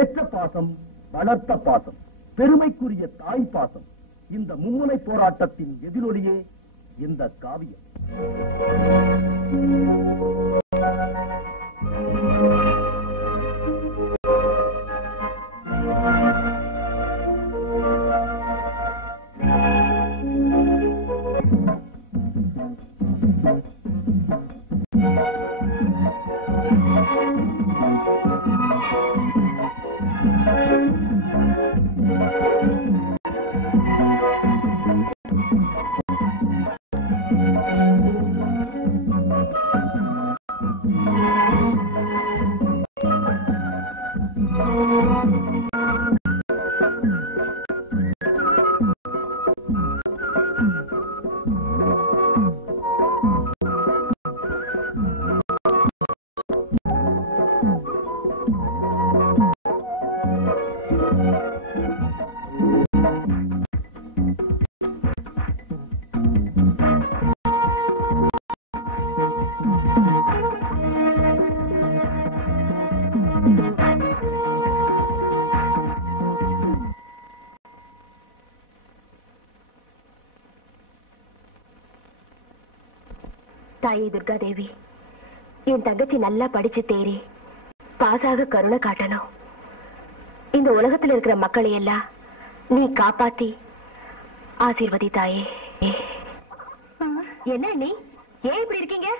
பெற்ற பாசம், வளர்த்த பாசம், பெருமைக்குரிய தாய் பாசம், இந்த மும்முனை போராட்டத்தின் எதிரொலியே இந்த காவியம். தாயே துர்கா தேவி, என் தங்கச்சி நல்லா படிச்சு தேறி பாசாக கருணை காட்டணும். இந்த உலகத்தில் இருக்கிற மக்களை எல்லாம் நீ காப்பாத்தி ஆசீர்வதி தாயே. என்ன நீ ஏன் இப்படி இருக்கீங்க?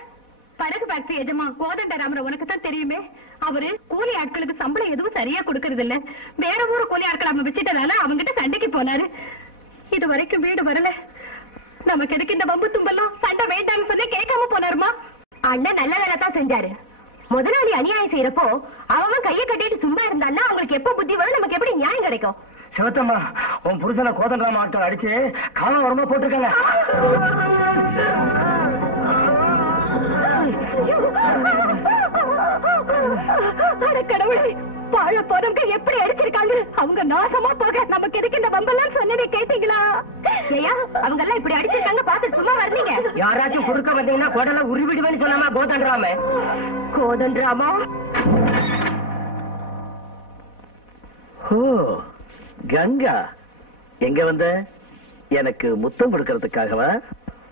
படகு ஃபேக்டரி எஜமா கோதண்டராமரை உனக்கு தான் தெரியுமே. அவரு கூலி ஆட்களுக்கு சம்பளம் எதுவும் சரியா கொடுக்கறது இல்ல. வேற ஊரு கூலி ஆட்கள் அவங்க வச்சுட்டனால அவங்கிட்ட சண்டைக்கு போனாரு. இது வரைக்கும் வீடு வரல. நமக்கு எதுக்கு இந்த வம்பு தும்பெல்லாம்? சண்டை வேண்டாம்னு சொல்லி கேட்காம போனாருமா. அண்ணன் நல்ல வேலை தான் செஞ்சாரு. முதலாளி அநியாயம் செய்யறப்போ அவன் கையை கட்டிட்டு சும்மா இருந்தான்னா அவங்களுக்கு எப்ப புத்தி வரும்? நமக்கு எப்படி நியாயம் கிடைக்கும்? சிவத்தம்மா, உன் புருஷனை கோதண்டராம ஆட்கள் அடிச்சு காலம் வரமா போட்டிருக்காங்க. கடவுளே, வாழ போறவங்க எப்படி அடிச்சிருக்காங்க? அவங்க நாசமா போக நமக்கு எதுக்கு இந்த வம்பெல்லாம் சொன்னதே கேட்டீங்களா? ஐயா, அவங்க எல்லாம் இப்படி அடிச்சிருக்காங்க பார்த்து சும்மா வரீங்க. யாராச்சும் குறுக்க வந்தீங்கன்னா கொடல உருவிடுவேன்னு சொன்னாமா கோதண்டராம. கோதண்டராமா? ஓ, கங்கா எங்க வந்த? எனக்கு முத்தம் கொடுக்கறதுக்காகவா?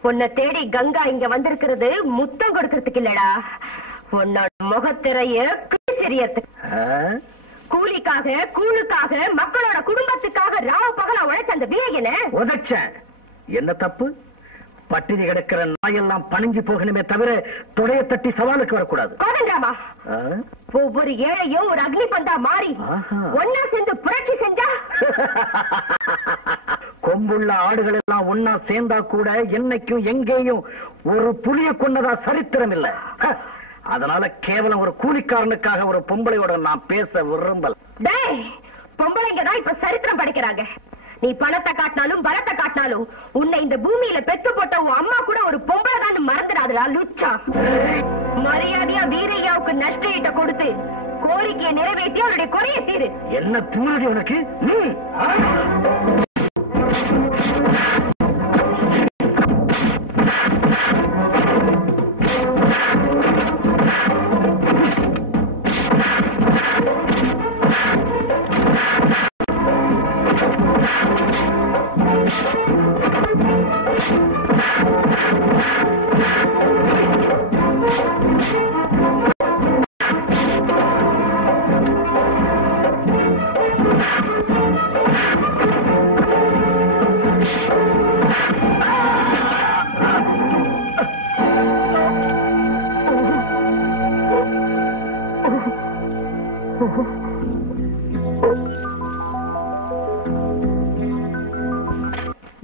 உன்னை தேடி கங்கா இங்க வந்திருக்கிறது முத்தம் கொடுக்கறதுக்கு இல்லடா, உன்னோட முகத்திரைய கிழிச்செறியறதுக்கு. கூலிக்காக, கூழுக்காக, மக்களோட குடும்பத்துக்காக ராவ பகலா உழைச்ச அந்த வீரனை உதைச்ச. என்ன தப்பு? பட்டினி கிடக்கிற நாயெல்லாம் பணிஞ்சு போகணுமே தவிர தொடைய தட்டி சவாலுக்கு வரக்கூடாது. கோதண்டராமா, ஒவ்வொரு ஏழையும் ஒரு அக்னி பந்தா மாறி ஒன்னா சேர்ந்து புரட்சி செஞ்சா கொம்புள்ள ஆடுகள் எல்லாம் ஒன்னா சேர்ந்தா கூட என்னைக்கும் எங்கேயும் ஒரு புலிய கொண்டதா சரித்திரம் இல்ல. அதனால கேவலம் ஒரு கூலிக்காரனுக்காக ஒரு பொம்பளையோட நான் பேச விரும்பல. பொம்பளைங்க தான் இப்ப சரித்திரம் படைக்கிறாங்க. நீ பணத்தை காட்டினாலும் பலத்தை காட்டினாலும் உன்னை இந்த பூமியில பெத்து போட்ட உன் அம்மா கூட ஒரு பொம்பளை தான் மறந்துடாதுடா லுச்சா. மரியாதையா வீரையாவுக்கு நஷ்டஈட்ட கொடுத்து கோரிக்கையை நிறைவேற்றி அவருடைய குறைய தீரு. என்ன திமிரு உனக்கு?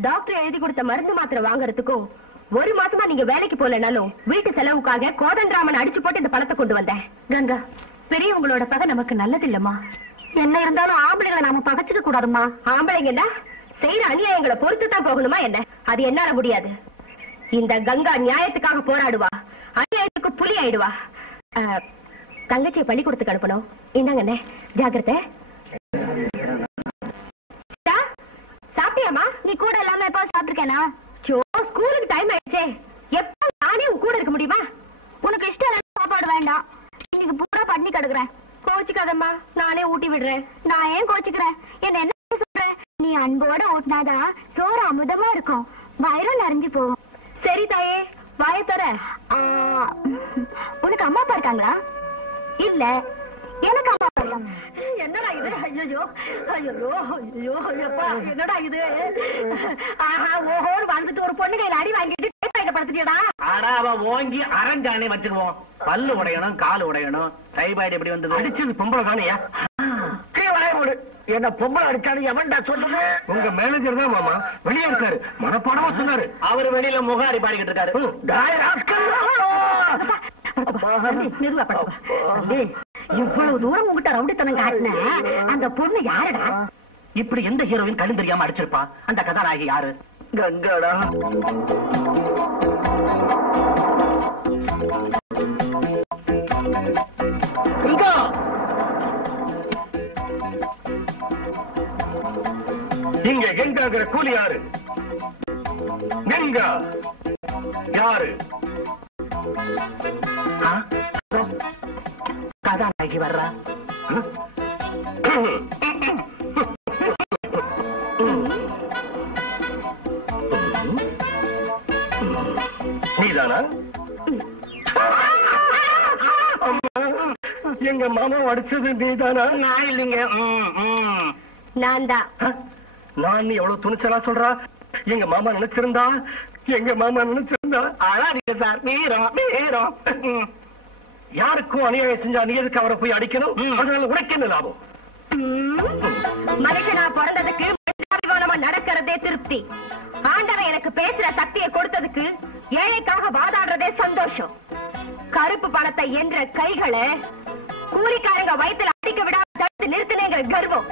டாக்டர் எழுதி கொடுத்த மருந்து மாத்திரை வாங்குறதுக்கும் ஒரு மாசமா நீங்க வேலைக்கு போலனாலும் வீட்டு செலவுக்காக கோதண்டராமன் அடிச்சு போட்டு இந்த பணத்தை கொண்டு வந்தேன். கங்கா, பெரியவங்களோட பகை நமக்கு நல்லது இல்லம்மா. என்ன இருந்தாலும் ஆம்பளைங்களை நாம பகைச்சுக்க கூடாதுமா. ஆம்பளைங்கன்னா செய்யற அநியாயங்களை பொறுத்து தான் போகணுமா என்ன? அது என்னால முடியாது. இந்த கங்கா நியாயத்துக்காக போராடுவா, அநியாயத்துக்கு புலி ஆயிடுவா. தங்கச்சியை பள்ளிக்கூடத்துக்கு அனுப்பணும். இந்தாங்கண்ணே, ஜாக்கிரதை. சாப்பிட்டியாமா? நீ கூட இல்லாம எப்ப சாப்பிட்டுருக்கேனா? ஸ்கூலுக்கு டைம் ஆயிடுச்சே. எப்ப நானே உன் கூட இருக்க முடியுமா? உனக்கு இஷ்டம் சாப்பாடு வேண்டாம். இன்னைக்கு பூரா பண்ணி கிடக்குறேன். போ. கோச்சுக்காதம்மா, நானே ஊட்டி விடுறேன். நான் ஏன் கோச்சுக்கிறேன்? என்ன சொல்றேன்? நீ அன்போட ஊட்டினாதான் சோறு அமுதமா இருக்கும், வயிறும் நிறைஞ்சு போகும். சரி தாயே, வாய தர. உனக்கு அம்மா அப்பா இருக்காங்களா? இல்ல, எனக்கு அம்மா அப்பா இருக்காங்க. என்னடா இது? ஐயோ ஐயோ ஐயோ ஐயப்பா, என்னடா இது? ஆஹா, ஓஹோன்னு வந்துட்டு ஒரு பொண்ணு கையில அடி வாங்கிட்டு படுத்துட்டியடா. ஆடா, அவ ஓங்கி அரஞ்சானே வச்சுக்குவோம். பல்லு உடையணும், கால் உடையணும். டைபாய்டு எப்படி வந்தது? அடிச்சது பொம்பளை தானேயா? என்ன பொம்பளை அடிச்சானு எவன்டா சொல்லுங்க? உங்க மேனேஜர் தான் மாமா, வெளியே இருக்காரு. மனப்பாடமா சொன்னாரு. அவரு வெளியில முகாரி பாடிக்கிட்டு இருக்காரு. இவ்வளவு தூரம் உங்ககிட்ட ரவுடித்தனம் காட்டின அந்த பொண்ணு யாருடா? இப்படி எந்த ஹீரோயின் கண்ணு தெரியாம அடிச்சிருப்பா? அந்த கதாநாயகி யாரு? கங்காடா. இங்க கங்காங்கிற கூலி யாரு? கங்கா யாரு? கதாநாயகி வர்றா. நீதானா? எங்க மாமா அடிச்சது நீதானா? நான் இல்லைங்க. நான் தான். நான் எவ்வளவு துணிச்சலா சொல்றா? எங்க மாமா நினைச்சிருந்தா அழாதீங்க சார். வீரம் வீரம். யாருக்கும் அநியாயம் செஞ்சா நீ எதுக்கு அவரை போய் அடிக்கணும்? அதனால உனக்கு என்ன லாபம்? மனுஷனா பிறந்ததுக்கு நடக்கிறதே திருப்தி. ஆண்டவன் எனக்கு பேசுற சக்தியை கொடுத்ததுக்கு ஏழைக்காக வாதாடுறதே சந்தோஷம். கருப்பு பணத்தை என்ற கைகளை கூலிக்காரங்க வயிற்றுல அடிக்க விடாம தடுத்து நிறுத்தினேங்கிற கர்வம்,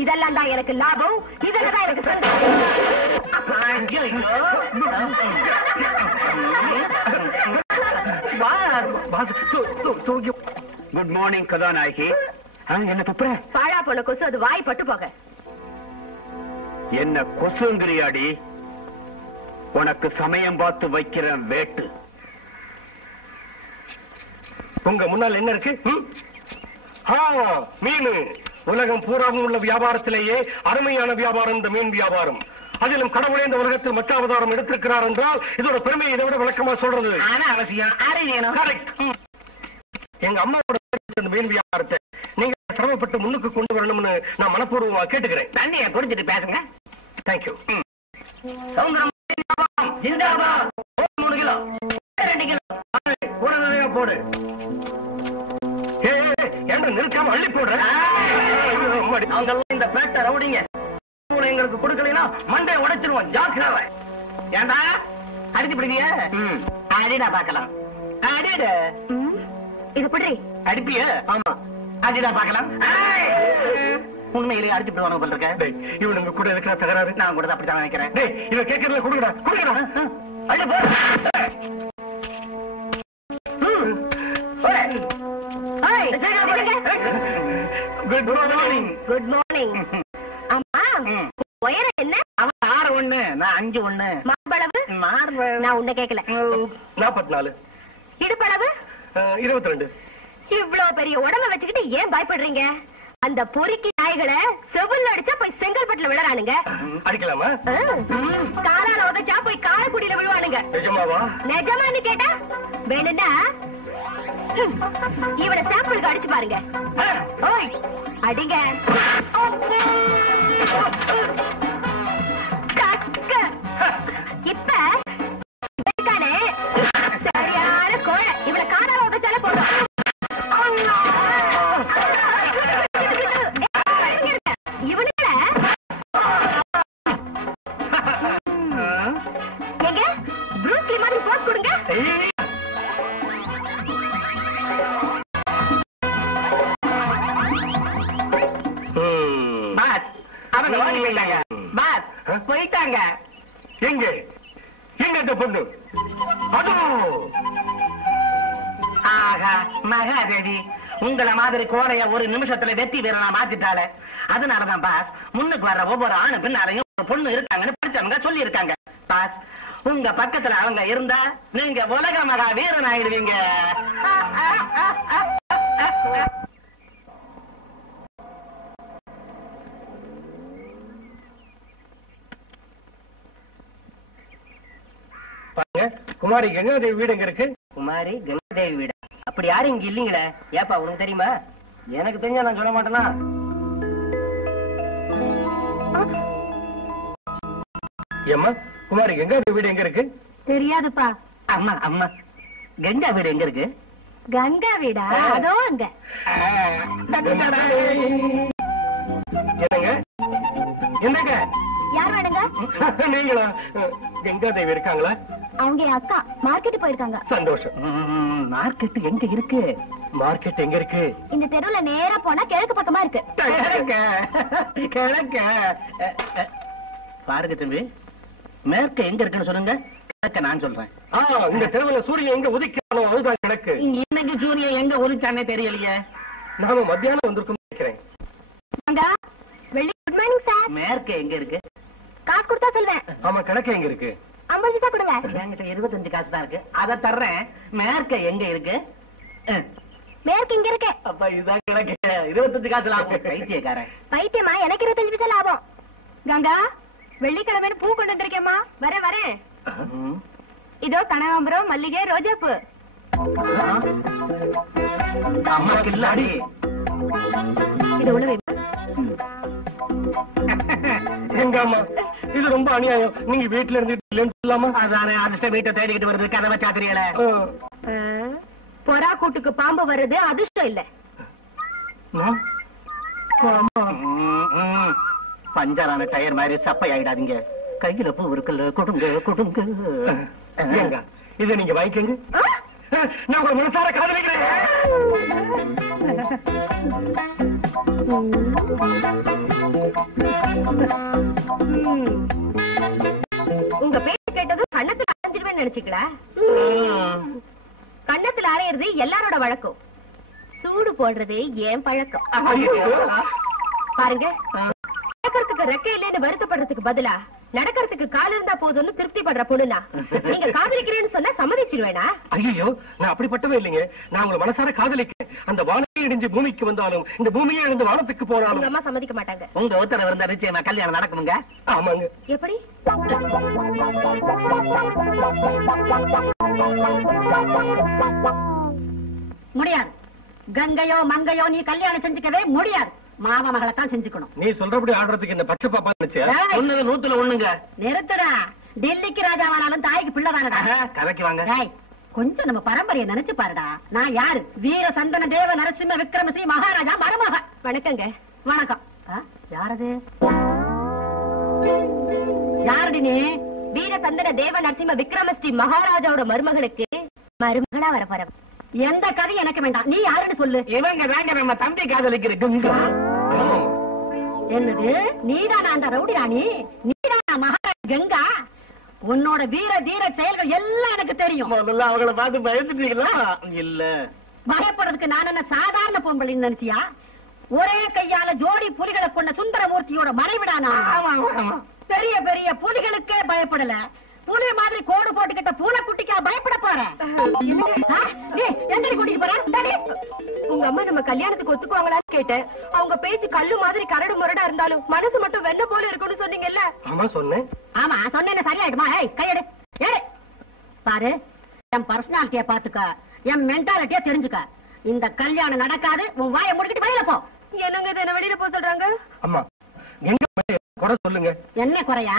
இதெல்லாம் தான் எனக்கு லாபம். இதெல்லாம் தான் எனக்கு சந்தோஷம். குட் மார்னிங் கதாநாயகி. என்ன துப்புற? பாழா போன கொசு, அது வாய் பட்டு போக. என்ன கொசுங்கிறியாடி? உனக்கு சமயம் பார்த்து வைக்கிற வேட்டு. உங்க முன்னால் என்ன இருக்கு? மீன். உலகம் பூராவும் உள்ள வியாபாரத்திலேயே அருமையான வியாபாரம் இந்த மீன் வியாபாரம். அதிலும் கடவுளே இந்த உலகத்தில் மற்ற அவதாரம் எடுத்திருக்கிறார் என்றால் இதோட பெருமையை இதை விட விளக்கமா சொல்றது அவசியம். எங்க அம்மாவோட மீன் வியாபாரத்தை நீங்க சிரமப்பட்டு முன்னுக்கு கொண்டு வரணும்னு நான் மனப்பூர்வமா கேட்டுக்கிறேன். தண்ணியை குடிச்சிட்டு பேசுங்க. தேங்க்யூ. 3 கிலோ 2 கிலோ கூட நிறைய போடு. ஏன் நிறுத்தாம அள்ளி போடுற? இந்த பேட்டை ரவுடிங்க எங்களுக்கு கொடுக்கலைன்னா மண்டையை உடைச்சிருவோம். ஜாக்கிரதை. ஏண்டா அடிச்சு பிடிக்கிய? அடிடா பாக்கலாம். அடிடு. இது பிடி. அடிப்பிய? ஆமா. அடிடா பாக்கலாம். உண்மையிலேயே அடிச்சு விடுவானு போல இருக்க. இவனுங்க கூட இருக்கிற தகராறு. நான் கூட அப்படித்தான் நினைக்கிறேன். இவன் கேட்கறதுல கொடுக்கடா கொடுக்கடா. அடி போ. Good morning. Good morning. அம்மா, உயரம் என்ன? அவன் 6'1", நான் 5'1". மார்பளவு? நான் உன்ன கேட்கல. 44. இடுப்பளவு? 22. இவ்வளவு பெரிய உடம்ப வச்சுக்கிட்டு ஏன் பயப்படுறீங்க? அந்த பொறுக்கி நாய்களை செவுல்ல அடிச்சா போய் செங்கல்பட்டுல விழறானுங்க. அடிக்கலாமா? காலால உதச்சா போய் காரைக்குடியில விழுவானுங்க. நிஜமாவா? நிஜமான்னு கேட்டா வேணும்னா இவனை சாம்பிளுக்கு அடிச்சு பாருங்க. அடிங்க. இப்ப சரியான கோழை. இவனை காலால உதச்சாலே போதும். இவனுங்கள எங்க ப்ரூஸ்லி மாதிரி போஸ் கொடுங்க. அவங்க வாங்கி போயிட்டாங்க. பாஸ் போயிட்டாங்க. எங்க எங்க இந்த பொண்ணு? அதோ. ஆகா மகாதேவி, உங்களை மாதிரி கோலைய ஒரு நிமிஷத்துல வெற்றி வீரனா மாத்திட்டால. அதனாலதான் பாஸ் முன்னுக்கு வர்ற ஒவ்வொரு ஆணு பின்னாரையும் ஒரு பொண்ணு இருக்காங்கன்னு படிச்சவங்க சொல்லி இருக்காங்க. பாஸ் உங்க பக்கத்துல அவங்க இருந்தா நீங்க உலக மகா வீரன் ஆயிடுவீங்க. குமாரி கங்காதேவி வீடு எங்க இருக்கு? குமாரி கங்காதேவி வீடு அப்படி யாரும் இங்க இல்லீங்களே. ஏப்பா உனக்கு தெரியுமா? எனக்கு தெரிஞ்சா நான் சொல்ல மாட்டேனா? ஏம்மா குமாரி கங்காதேவி வீடு எங்க இருக்கு? தெரியாதுப்பா. அம்மா அம்மா கங்கா வீடு எங்க இருக்கு? கங்கா வீடா? அதோ அங்க. என்னங்க என்னங்க யார் வேணுங்க? நீங்களா? கங்காதேவி இருக்காங்களா? அவங்க என் அக்கா மார்க்கெட் போயிருக்காங்க. சந்தோஷம். மார்க்கெட் எங்க இருக்கு? மார்க்கெட் எங்க இருக்கு? இந்த தெருவுல நேரா போனா கிழக்கு பக்கமா இருக்கு. கிழக்க பாருங்க தம்பி, மேற்க எங்க இருக்குன்னு சொல்லுங்க. கிழக்க நான் சொல்றேன். இந்த தெருவுல சூரியன் எங்க உதிக்கானோ அதுதான் கிழக்கு. இன்னைக்கு சூரியன் எங்க உதிச்சானே தெரியலையே. நாம மத்தியானம் வந்திருக்கோம் நினைக்கிறேன். வெள்ளி குட் மார்னிங் சார். மேற்க எங்க இருக்கு? காசு கொடுத்தா சொல்வேன். ஆமா கிழக்கு எங்க இருக்கு? 50 பைசா கொடுங்க. என்கிட்ட 25 காசு தான் இருக்கு, அத தர்றேன். மேற்க எங்க இருக்கு? மேற்கு இங்க இருக்கு. அப்ப இதுதான் கிழக்கு. 25 காசு லாபம். பைத்தியக்காரன். பைத்தியமா? எனக்கு 25 பைசா லாபம். கங்கா வெள்ளிக்கிழமை பூ கொண்டு வந்திருக்கேம்மா. வரேன் வரேன். இதோ கனகாம்பரம், மல்லிகை, ரோஜாப்பூ. அம்மா கில்லாடி. இது உணவு. எங்க அம்மா இது ரொம்ப அநியாயம். நீங்க வீட்டுல இருந்து சொல்லாமா? அதானே அதிர்ஷ்ட வீட்டை தேடிக்கிட்டு வருது. கதவை சாத்திரியல. பொறா கூட்டுக்கு பாம்பு வருது, அதிர்ஷ்டம் இல்ல. பஞ்சரான டயர் மாதிரி சப்பை ஆயிடாதீங்க. கையில பூ இருக்குல்ல, கொடுங்க கொடுங்க. இதை நீங்க வாங்கிக்கங்க. நான் உங்களை மனசார காதலிக்கிறேன். உங்க பேச்சு கேட்டது கண்ணத்துல அரைஞ்சிருவேன்னு நினைச்சுக்கல. கண்ணத்துல அரையிறது எல்லாரோட வழக்கம். சூடு போடுறது ஏன் பழக்கம். பாருங்க, நடக்கிறதுக்கு ரெக்கை இல்லைன்னு வருத்தப்படுறதுக்கு பதிலா நடக்கிறதுக்கு கால் இருந்தா போதும்னு திருப்தி படுற பொண்ணுனா நீங்க காதலிக்கிறேன்னு சொன்னா சம்மதிச்சிருவேனா? ஐயோ நான் அப்படிப்பட்டவே இல்லைங்க. நான் உங்களை மனசார காதலிக்கிறேன். அந்த வானத்தை இடிஞ்சு பூமிக்கு வந்தாலும் இந்த பூமியை இருந்து வானத்துக்கு போனாலும் உங்க அம்மா சம்மதிக்க மாட்டாங்க. உங்க உத்தரவு இருந்தா நிச்சயமா கல்யாணம் நடக்குமுங்க. ஆமாங்க. எப்படி? முடியாது. கங்கையோ மங்கையோ நீ கல்யாணம் செஞ்சுக்கவே முடியாது. மாமா மகளை தான் செஞ்சுக்கணும். நீ சொல்றபடி ஆடுறதுக்கு இந்த பச்சை பாப்பா நினைச்சியா? ஒண்ணுல 100 நிறுத்துடா. டெல்லிக்கு ராஜாவானாலும் தாய்க்கு பிள்ளைதானடா. கதைக்கு வாங்க. கொஞ்சம் நம்ம பரம்பரையை நினைச்சு பாருடா. நான் யாரு? வீர சந்தன தேவ நரசிம்ம விக்ரமசி மகாராஜா மருமக. வணக்கங்க. வணக்கம். யாரது? யாருடி நீ? வீர சந்தன தேவ நரசிம்ம விக்ரமஸ்ரீ மகாராஜாவோட மருமகளுக்கு மருமகளா வர போற. எந்த கதை எனக்கு வேண்டாம். நீ யாருன்னு சொல்லு. இவங்க தாங்க நம்ம தம்பி காதலிக்கிற. என்னது? நீதானா அந்த ரவுடி ராணி? நீதானா மகாராணி கங்கா? உன்னோட வீர தீர செயல்கள் எல்லாம் எனக்கு தெரியும். முதல்ல அவங்கள பார்த்து பயந்துட்டீங்களா? இல்ல. பயப்படுறதுக்கு நான் என்ன சாதாரண பொம்பளைன்னு நினைச்சியா? ஒரே கையால ஜோடி புலிகளை கொண்ட சுந்தரமூர்த்தியோட மனைவிடானா? பெரிய பெரிய புலிகளுக்கே பயப்படல. பூனை மாதிரி கோடு போட்டுக்கிட்ட பூனை குட்டிக்கா பயப்பட போறேன். கூட்டிட்டு போறேன். உங்க அம்மா நம்ம கல்யாணத்துக்கு ஒத்துக்குவாங்களான்னு கேட்டேன். அவங்க பேச்சு கல்லு மாதிரி கரடு முரடா இருந்தாலும் மனசு மட்டும் வெண்ண போல இருக்கும்னு சொன்னீங்கல்ல? ஆமா சொன்னேன். ஆமா சொன்னேன். சரியாயிடுமா? கையெடு. ஏடு பாரு. என் பர்சனாலிட்டிய பாத்துக்க, என் மென்டாலிட்டிய தெரிஞ்சுக்க. இந்த கல்யாணம் நடக்காது. உன் வாயை முடிக்கிட்டு வெளியில போ. என்னங்க இது என்ன வெளியில போ சொல்றாங்க? அம்மா எங்க குறை சொல்லுங்க. என்ன குறையா?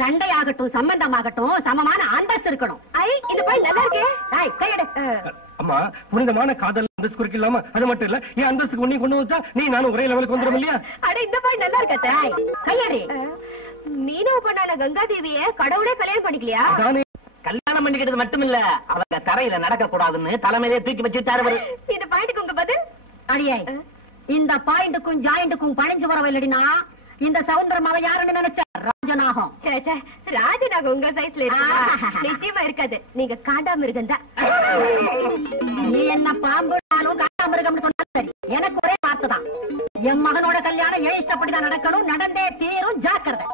சண்டையாகட்டும் சம்பந்தமாகட்டும் சமமான அந்தஸ்து இருக்கணும். இது போய் நல்லா இருக்கே. கையெடு. அம்மா புனிதமான காதல் அந்தஸ்து குறிக்கலாமா? அது மட்டும் இல்ல, என் அந்தஸ்துக்கு உன்னை கொண்டு வச்சா நீ நானும் ஒரே லெவலுக்கு வந்துடும் இல்லையா? அட இந்த போய் நல்லா இருக்க. கையெடு. மீனவ பொண்ணான கங்காதேவிய கடவுளே கல்யாணம் பண்ணிக்கலையா? கல்யாணம் பண்ணிக்கிட்டது மட்டும் இல்ல, அவங்க தரையில நடக்க கூடாதுன்னு தலைமையிலே தூக்கி வச்சுட்டாரு. இந்த பாயிண்ட்டுக்கு உங்க பதில்? அடியே, இந்த பாயிண்ட்டுக்கும் ஜாயிண்ட்டுக்கும் பணிஞ்சு வரவில்லடினா இந்த சவுந்தரம் அவ யாருன்னு நினைச்ச? ராஜநாகம். ராஜநாகம் உங்க சைஸ்ல நிச்சயமா இருக்காது. நீங்க காண்டாமிருகம் தான். நீ என்ன பாம்புனாலும் காண்டாமிருகம்னு சொன்னா சரி. எனக்கு ஒரே வார்த்தை தான். என் மகனோட கல்யாணம் என் இஷ்டப்படிதான் நடக்கணும். நடந்தே தீரும். ஜாக்கிரதை.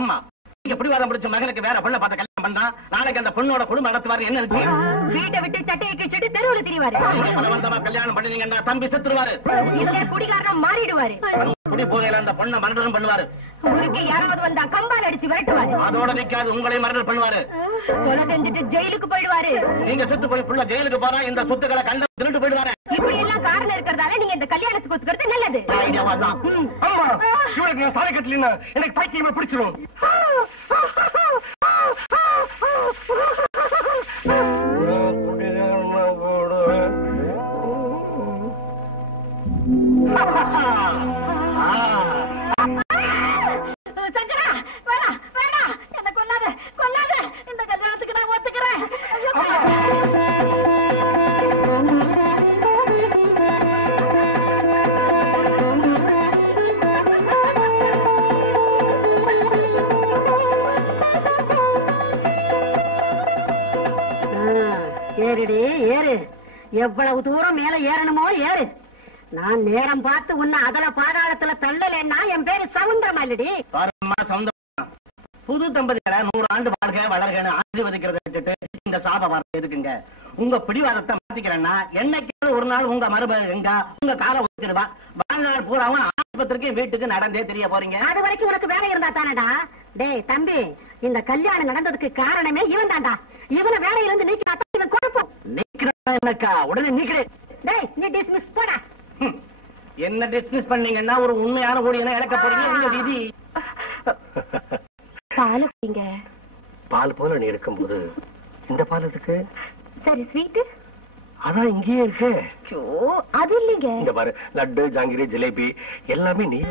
அம்மா நீங்க பிடிவாதம் பிடிச்ச மகனுக்கு வேற பொண்ணை பார்த்த கல்யாணம் பண்ணா நாளைக்கு அந்த பொண்ணோட குடும்பம் நடத்துவாரு. என்ன இருக்கு? வீட்டை விட்டு சட்டையை கிழிச்சிட்டு தெருவுல திரிவாரு. கல்யாணம் பண்ணீங்கன்னா தம்பி செத்துருவாரு. குடிகாரன் மாறிடுவாரு. குடி போகையில அந்த பொண்ணை மரணம் பண்ணுவாரு. ஊருக்கு யாராவது வந்தா கம்பால் அடிச்சு விரட்டுவாரு. அதோட நிக்காது, உங்களை மரணம் பண்ணுவாரு. கொலை செஞ்சுட்டு ஜெயிலுக்கு போயிடுவாரு. நீங்க செத்து போய் புள்ள ஜெயிலுக்கு போறா, இந்த சொத்துக்களை கண்ட திருட்டு போயிடுவாரு. இப்படி எல்லாம் காரணம் இருக்கிறதால நீங்க இந்த கல்யாணத்துக்கு ஒத்துக்கிறது நல்லது. ஆமா, இவருக்கு நான் சாலை கட்டலன்னா எனக்கு பைத்தியமா பிடிச்சிடும். சங்கரா, வேணாம் வேணாம், என்ன கொல்லாத கொல்லாத, இந்த கல்யாணத்துக்கு நான் ஒத்துக்கிறேன். ஏறுடி ஏறு, எவ்வளவு தூரம் மேல ஏறணுமோ ஏறு. நான் நேரம் பார்த்து உன்னை அதல பாதாளத்துல தள்ளலன்னா என் பேரு சவுந்தரமா இல்லடி. புது தம்பதிகளை 100 ஆண்டு வாழ்க வளர்கன்னு ஆசீர்வதிக்கிறத விட்டுட்டு இந்த சாப வார்த்தை எதுக்குங்க? உங்க பிடிவாதத்தை மாத்திக்கிறேன்னா என்னைக்கு ஒரு நாள் உங்க மருமகள் எங்க உங்க காலை ஒதுக்கிடுவா. வாழ்நாள் பூராவும் ஆஸ்பத்திரிக்கு வீட்டுக்கு நடந்தே தெரிய போறீங்க. அது வரைக்கும் உனக்கு வேலை இருந்தா தானடா. டேய் தம்பி, இந்த கல்யாணம் நடந்ததுக்கு காரணமே இவன் தான்டா. இவனை வேலையில இருந்து நீக்கினா இவன் குழப்பம். நீக்கிறேன் என்னக்கா, உடனே நீக்கிறேன். டேய் நீ டிஸ்மிஸ் போடா. என்ன டிஸ்மிஸ் பண்ணீங்கன்னா ஒரு உண்மையான ஊழியனை இழக்க போறீங்க. உங்க விதி. பால் குடிங்க. பால் போல நீ இருக்கும்போது இந்த பால் எதுக்கு? சரி ஸ்வீட்டு அதான் இங்கேயே இருக்கு. அது இல்லைங்க. இந்த பாரு, லட்டு, ஜாங்கிரி, ஜிலேபி எல்லாமே நீ.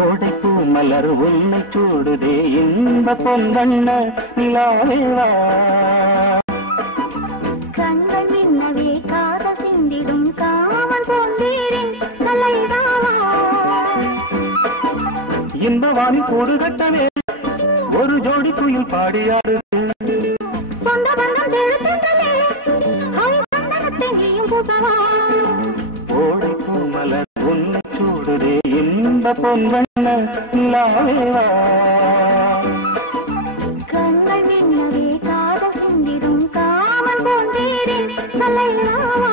ஓடைப்பூ மலர் உன்னை சூடுதே இன்ப பொன்வண்ண நிலாவேவா. கண்கள் மின்னவே காத சிந்திடும் காமன் பொந்தீரின் கலைதாவா. இன்பவாணி கூடு கட்டவே ஒரு ஜோடி குயில் பாடியாரு. சொந்த பந்தம் தெழுத்தே நீயும் பூசவா. ஓடைப்பூ மலர் உன்னை சூடுதே இன்ப பொன்வண்ண நிலாவேவா. கண்கள் மின்னவே காத சிந்திடும் காமன் பொந்தீரின் கலைதாவா.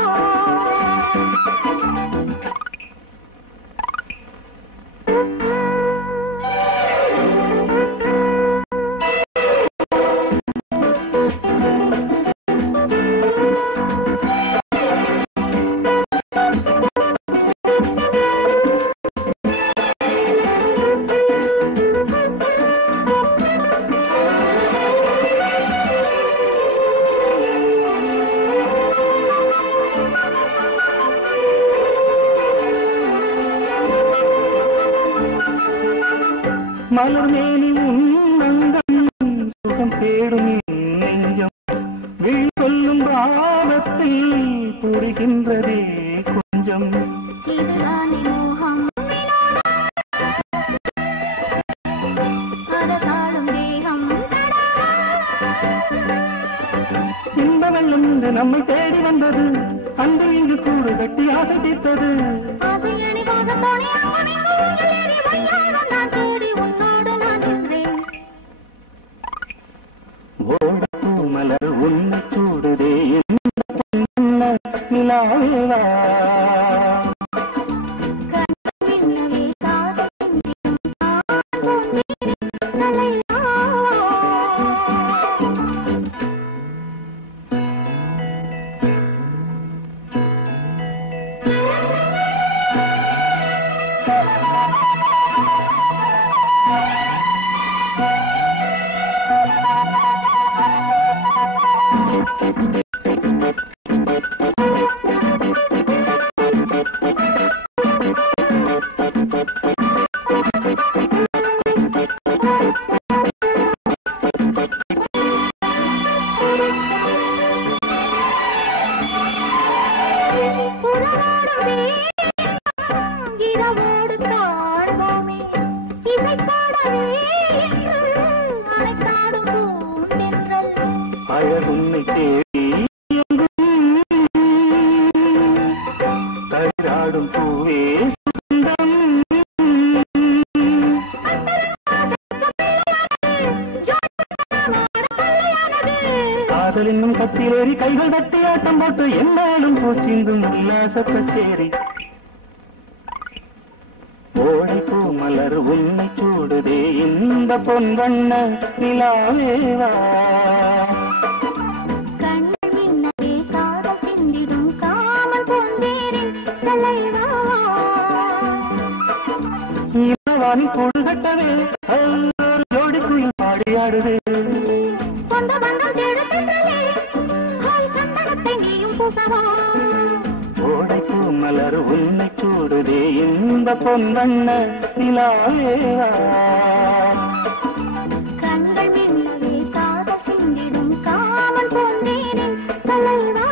மலர் மேனி உன்னந்தம் சுகம் தேடும் நெஞ்சம் விழி சொல்லும் பாவத்தில் புரிகின்றதே கொஞ்சம். இதுதானே மோகம் அதகாலும் தேகம். இன்ப வெள்ளம் இன்று நம்மை தேடி வந்தது, அன்று இங்கு கூடு கட்டி ஆசை தீர்த்தது. ஆசையணி பாகத்தோனே நான் தேடி உன்னோடு நான் இருக்கிறேன். ஓடப்பூ மலர் உன்னை சூடுதே என்ன நிலாவேவா. கண்ணிலே காதலின் தலையாவா. கத்திலேறி கைகள் தட்டி ஆட்டம் போட்டு என்னாலும் பூச்சிந்தும் உல்லாச கச்சேரி ஓடை பூ மலர் உன்னை சூடுதே இந்த பொன்வண்ண நிலாவேவா இளவாணி கூடு கட்டவே ஜோடி குயில் பாடியாடுது சொந்த பந்தம் ஓடை பூ மலர் உன்னை சூடுதே இந்த பொன்வண்ண நிலாவேவா கண்கள் மின்னவே காதல் சிந்திடும் காமல் போந்தேனின் தலைவா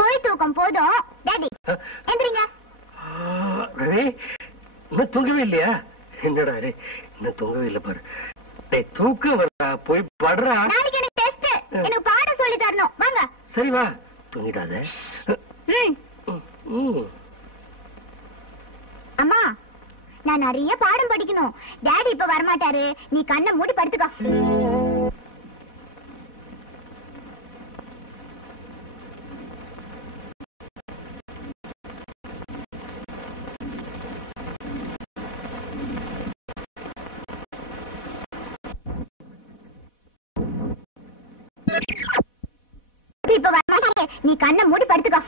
போய் தூக்கம் போதும் டாடி எந்திரிங்க. இன்னும் தூங்கவே இல்லையா? என்னடா இன்னும் தூங்கவே இல்ல பாரு. தூக்கம் வரா, போய் படுறா. நாளைக்கு எனக்கு டெஸ்ட், எனக்கு பாடம் சொல்லி தரணும். வாங்க. சரி வா, தூங்கிடாத. அம்மா, நான் நிறைய பாடம் படிக்கணும். டாடி இப்ப வரமாட்டாரு, நீ கண்ணை மூடி படுத்துக்கோ. இப்ப வரமாட்டாரு, நீ கண்ணை மூடி படுத்துக்கோ.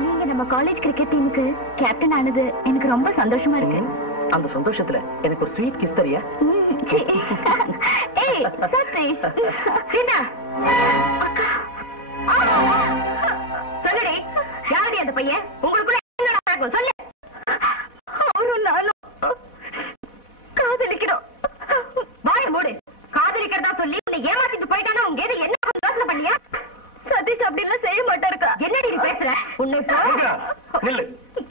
நீங்க நம்ம காலேஜ் கிரிக்கெட் டீமுக்கு கேப்டன் ஆனது எனக்கு ரொம்ப சந்தோஷமா இருக்கு. அந்த சந்தோஷத்துல எனக்கு ஒரு ஸ்வீட் கிஸ் தரியா? ஏய் சதீஷ், சீதா அக்கா, சொல்லுடி, யாருடி அந்த பையன்? உங்களுக்குள்ள என்ன நடக்கும் சொல்லு. அவரும் நானும் காதலிக்கிறோம். வாய மூடு. காதலிக்கிறதா சொல்லி உன்னை ஏமாத்திட்டு போயிட்டானா உங்க எது என்ன யோசனை பண்ணியா? சதீஷ் அப்படி எல்லாம் செய்ய மாட்டாருக்கா. என்னடி நீ பேசுற? உன்னை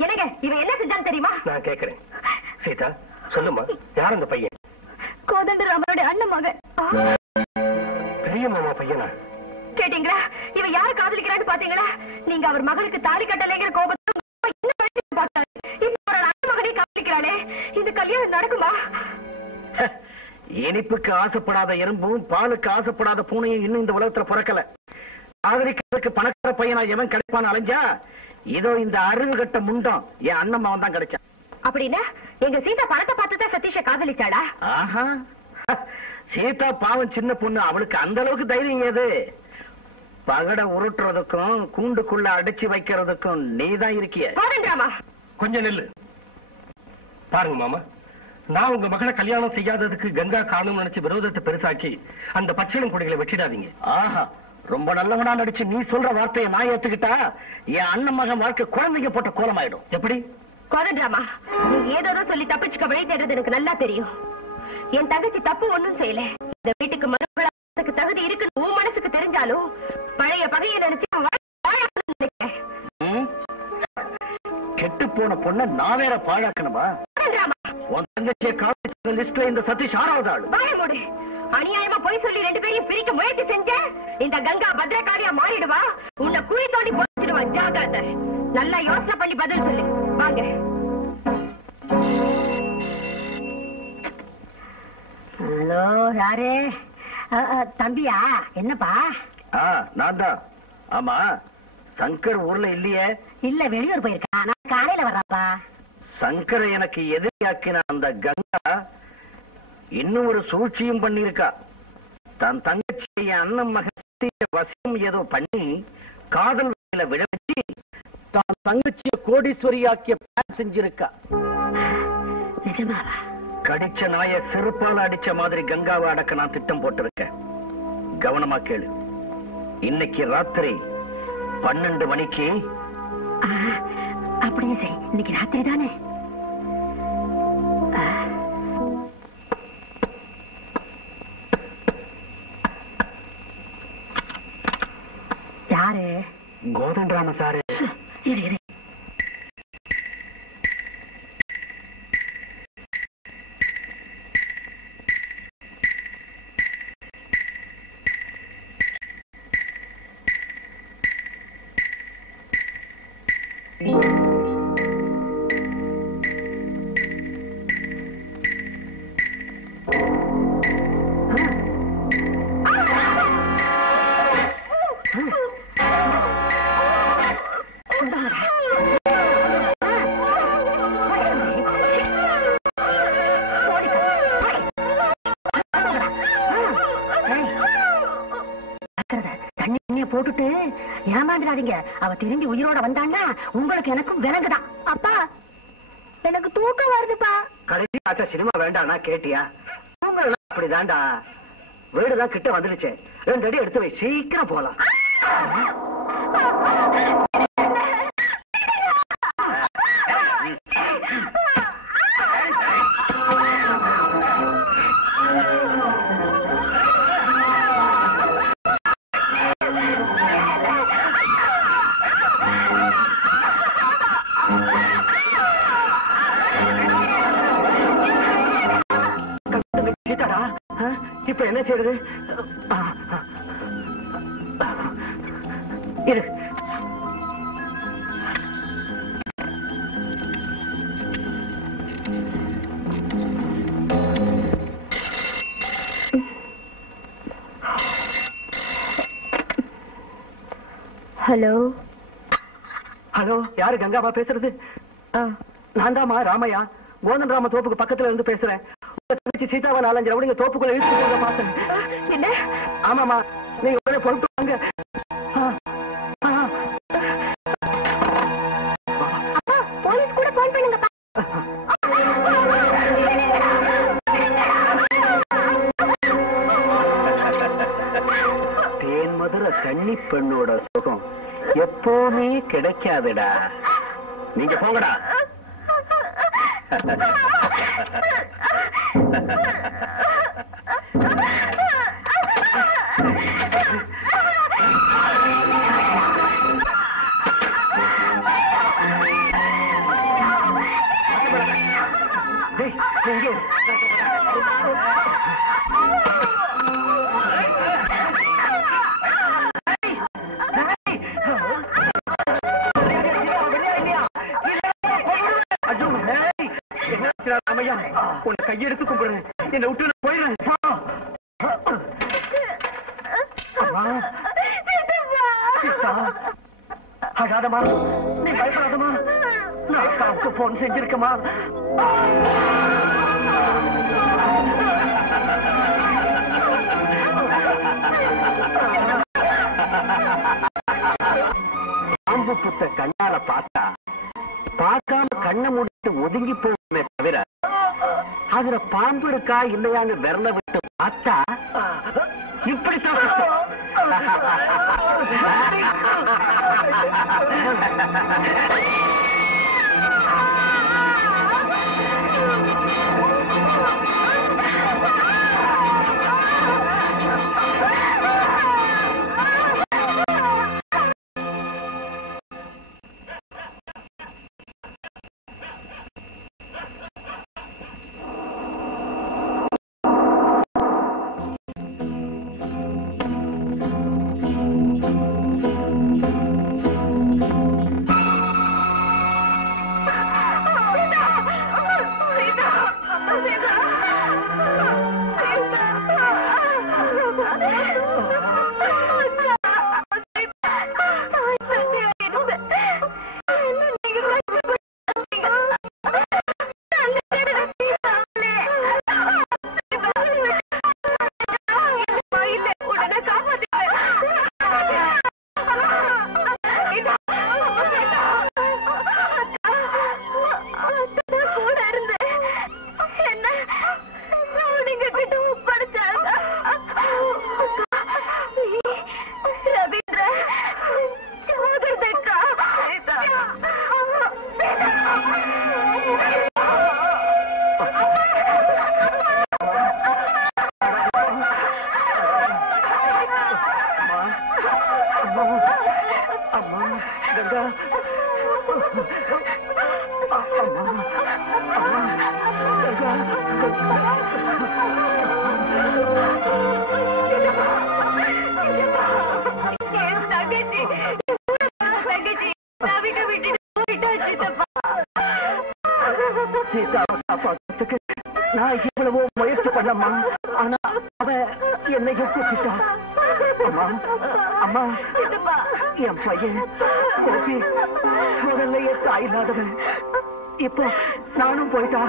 என்னங்க இவன் என்ன செஞ்சான்னு தெரியுமா? நான் கேக்குறேன். சீதா சொல்லுமா, யார் அந்த பையன்? கோதண்டராமனுடைய அண்ணன் மகன். பெரிய மாமா பையனா? கேட்டீங்களா? இவன் யாரு காதலிக்கிறான்னு பாத்தீங்களா? நீங்க அவர் மகளுக்கு தாலி கட்டலைங்கிற கோபத்தை அண்ணன் மகனே காதலிக்கிறானே, இந்த கல்யாணம் நடக்குமா? இனிப்புக்கு ஆசைப்படாத எறும்பும் பாலுக்கு ஆசைப்படாத பூனையும் இன்னும் இந்த உலகத்துல பிறக்கல. காதலிக்கிறதுக்கு பணக்கார பையனா எவன் கிடைப்பான்னு அலைஞ்சா, இதோ இந்த அறிவு கட்ட முண்டம் என் அண்ணன் அவன் தான் கிடைச்சான். அப்படின்னா எங்க சீதா பணத்தை பார்த்துதான் சதீஷ காதலிச்சாளா? ஆஹா, சீதா பாவம் சின்ன பொண்ணு, அவளுக்கு அந்த அளவுக்கு தைரியம் ஏது? பகட உருட்டுறதுக்கும் கூண்டுக்குள்ள அடைச்சு வைக்கிறதுக்கும் நீதான் இருக்கிய. கொஞ்சம் நெல்லு. பாருங்க மாமா, நான் உங்க மகளை கல்யாணம் செய்யாததுக்கு கங்கா காரணம் நினைச்சு விரோதத்தை பெருசாக்கி அந்த பச்சையிலும் கொடிகளை வெட்டிடாதீங்க. ஆஹா, ரொம்ப நல்லவனா நடிச்சு நீ சொல்ற வார்த்தையை நான் ஏத்துக்கிட்டா என் அண்ணன் மகன் வாழ்க்கை குழந்தைங்க போட்ட கோலமாயிடும். எப்படி? கோதண்டராமா, நீ ஏதோ சொல்லி தப்பிச்சுக்க வழி தேடுறது எனக்கு நல்லா தெரியும். என் தங்கச்சி தப்பு ஒண்ணும் செய்யல. இந்த வீட்டுக்கு மருமகளுக்கு தகுதி இருக்குன்னு உன் மனசுக்கு தெரிஞ்சாலும் பழைய பகையை நினைச்சு கெட்டு போன பொண்ண நான் வேற பாழாக்கணுமா? உன் தங்கச்சியை காலேஜ் லிஸ்ட்ல இந்த சதீஷ் ஆறாவது ஆளு. மூடு. அநியாயமா போய் சொல்லி ரெண்டு பேரையும் பிரிக்க முயற்சி செஞ்ச இந்த கங்கா பத்ரகாரியா மாறிடுவா. உன்னை குழி தோண்டி போடுவா. ஜாகிரதை. நல்லா யோசனை பண்ணி பதில் சொல்லு. வாங்க. ஹலோ, யாரு? தம்பியா? என்னப்பா? நான் தான். ஆமா, சங்கர் ஊர்ல இல்லையே? இல்ல, வெளியூர் போயிருக்கா. நான் காலையில வர்றப்பா. சங்கரை எனக்கு எதிரியாக்கின அந்த கங்கா இன்னும் ஒரு சூழ்ச்சியும் பண்ணிருக்கா. தன் தங்கச்சியை அண்ணன் மகன் வசியம் ஏதோ பண்ணி காதல் வகையில விழ வச்சு தான் தங்கச்சிய கோடீஸ்வரியாக்கிய பிளான் செஞ்சிருக்கா. கடிச்ச நாய செருப்பால அடிச்ச மாதிரி கங்காவை அடக்க நான் திட்டம் போட்டிருக்கேன். கவனமா கேளு. இன்னைக்கு ராத்திரி 12 மணிக்கு. அப்படியே சரி, இன்னைக்கு ராத்திரி தானே. யாரு? கோதண்டராம சாரு. போட்டுட்டு ஏமாந்துடாதீங்க. அவ திரும்பி உயிரோட வந்தாங்க உங்களுக்கு எனக்கும் விளங்குதான். அப்பா எனக்கு தூக்கம் வருதுப்பா. கடைசி ஆச்சா சினிமா வேண்டாம்னா கேட்டியா? அப்படிதான்டா. வீடுதான் கிட்ட வந்துடுச்சு. 2 அடி எடுத்து வை, சீக்கிரம் போலாம். இப்ப என்ன செய்யறது? ஹலோ ஹலோ, யாரு? கங்காவா பேசுறது? நான் தாமா ராமையா, கோதண்டராம தோப்புக்கு பக்கத்துல இருந்து பேசுறேன். சீதாவா 4-5 ரவுடிங்க தோப்புக்குள்ள இழுத்து போக பார்த்தேன். என்ன? ஆமாமா, நீங்க உடனே பொறுப்பு வாங்க. போலீஸ் கூட போன் பண்ணுங்க. தேன் மதுரை கன்னி பெண்ணோட சுகம் எப்பவுமே கிடைக்காதுடா. நீங்க போங்கடா. உன்னை கையெடுத்து கும்பிடுறேன். என்னை விட்டு போயிடுறேன். அழாதமா, நீ பயப்படாதமா. நான் அக்காவுக்கு போன் செஞ்சிருக்கமா. பாம்பு புத்த கண்ணால பார்த்தா பார்க்காம கண்ணை முடித்து ஒதுங்கி போகுமே தவிர அதுல பாம்பு இருக்கா இல்லையான்னு விரல விட்டு பார்த்தா இப்படித்தான். கங்கா சீதாவை காப்பாற்றுறதுக்கு நான் இவ்வளவோ முயற்சி பண்ணம்மா. ஆனா அவ என்னையும் கூப்பிட்டா. அம்மா அம்மா என் பையன் கோபி முதல்லையே தாயில்லாதவன். இப்போ நானும் போயிட்டா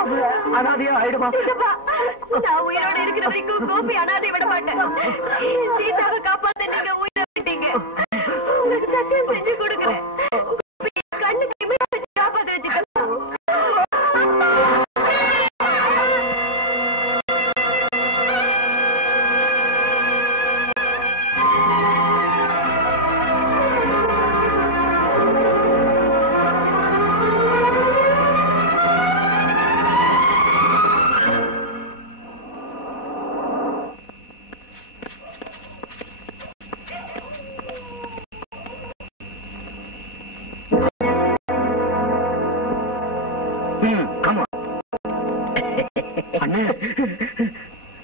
அவ அனாதையா ஆயிடுமா? நான் உயிரோட இருக்கிற வரைக்கும் கோபி அனாதை விட மாட்டேன். சீதாவை காப்பாத்த நீங்க உயிரை விட்டீங்க. உங்களுக்கு சத்தியம் செஞ்சு கொடுக்குறேன். கண்ணுக்கு காப்பாத்த வச்சுக்க.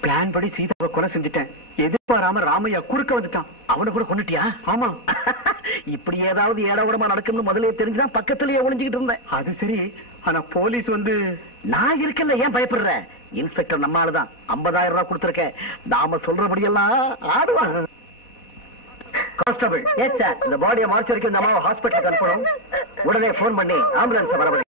பிளான் படி சீதாவை கொலை செஞ்சுட்டேன். எதிர்பாராம ராமையா குறுக்க வந்துட்டான். அவனை கூட கொண்டுட்டியா? ஆமா. இப்படி ஏதாவது ஏடாவிடமா நடக்கும்னு முதலே தெரிஞ்சுதான் பக்கத்திலேயே ஒளிஞ்சுக்கிட்டு இருந்தேன். அது சரி, ஆனா போலீஸ் வந்து நான் இருக்கல. ஏன் பயப்படுற? இன்ஸ்பெக்டர் நம்ம ஆளுதான். 50,000 ரூபாய் கொடுத்திருக்கேன். நாம சொல்றபடியெல்லாம் ஆடுவாங்க. கான்ஸ்டபிள், இந்த பாடியை மார்ச்சரிக்கு இந்த அம்மாவை ஹாஸ்பிட்டலுக்கு அனுப்பணும். உடனே போன் பண்ணி ஆம்புலன்ஸ் வரவழை.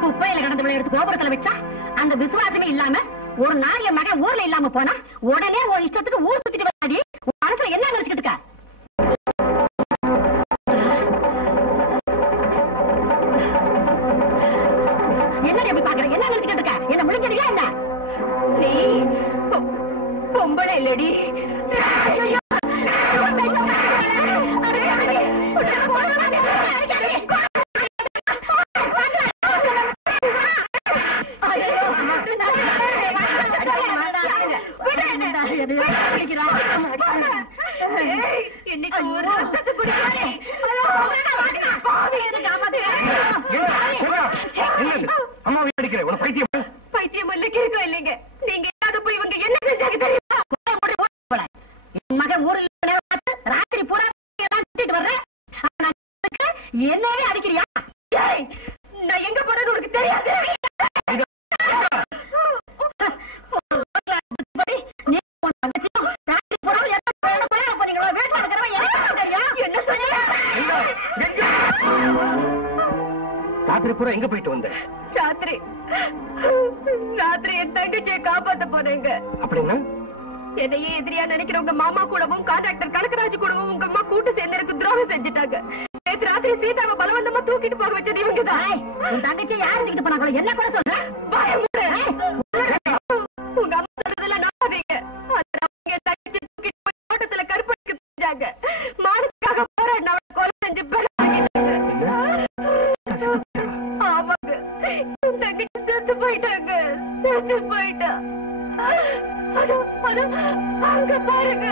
குப்பையில கடந்து எடுத்து கோபுரத்துல வச்சா அந்த விசுவாசமே இல்லாம ஒரு நாள் என் மகன் ஊர்ல இல்லாம போனா உடனே ஒரு இஷ்டத்துக்கு ஊர் சுத்திட்டு வராடி. உன் மனசுல என்ன நினைச்சுக்கிட்டு இருக்க? என்ன எப்படி பாக்குற? என்ன நினைச்சுக்கிட்டு இருக்க? என்ன முடிஞ்சதுயா? என்ன நீ பொம்பளை இல்லடி. பைத்தியம் இல்ல இல்லைங்க. நீங்க போய் இவங்க என்ன செஞ்சாங்க தெரியுமா? மகன் ஊர்ல ராத்திரி பூரா சுத்திட்டு வர்றேன். என்னவே அடிக்கிறியா? நான் எங்க போனது உனக்கு தெரியாது. ராத்திரி பூரா எங்க போயிட்டு வந்த? ராத்திரி என் தங்கச்சியை காப்பாத்த போனேங்க. அப்படின்னா என்னையே எதிரியா நினைக்கிற உங்க மாமா கூடவும் கான்ட்ராக்டர் கனகராஜ் கூடவும் உங்க அம்மா கூட்டு சேர்ந்து எனக்கு துரோகம் செஞ்சுட்டாங்க. நேற்று ராத்திரி சீதாவை பலவந்தமா தூக்கிட்டு போக வச்சது இவங்கதான். உன் தங்கச்சியை யாரு தூக்கிட்டு போனாங்களோ? என்ன கூட சொல்ற? உங்க அம்மா சொல்றதெல்லாம் நம்பாதீங்க. என் தங்கச்சி தூக்கிட்டு போய் தோட்டத்துல கருப்படிக்க செஞ்சாங்க. மானத்துக்காக போராடின அவளை கொலை செஞ்சு ஆமாங்க. தங்கச்சி செத்து போயிட்டாங்க. செத்து போயிட்டா. அங்க பாருங்க.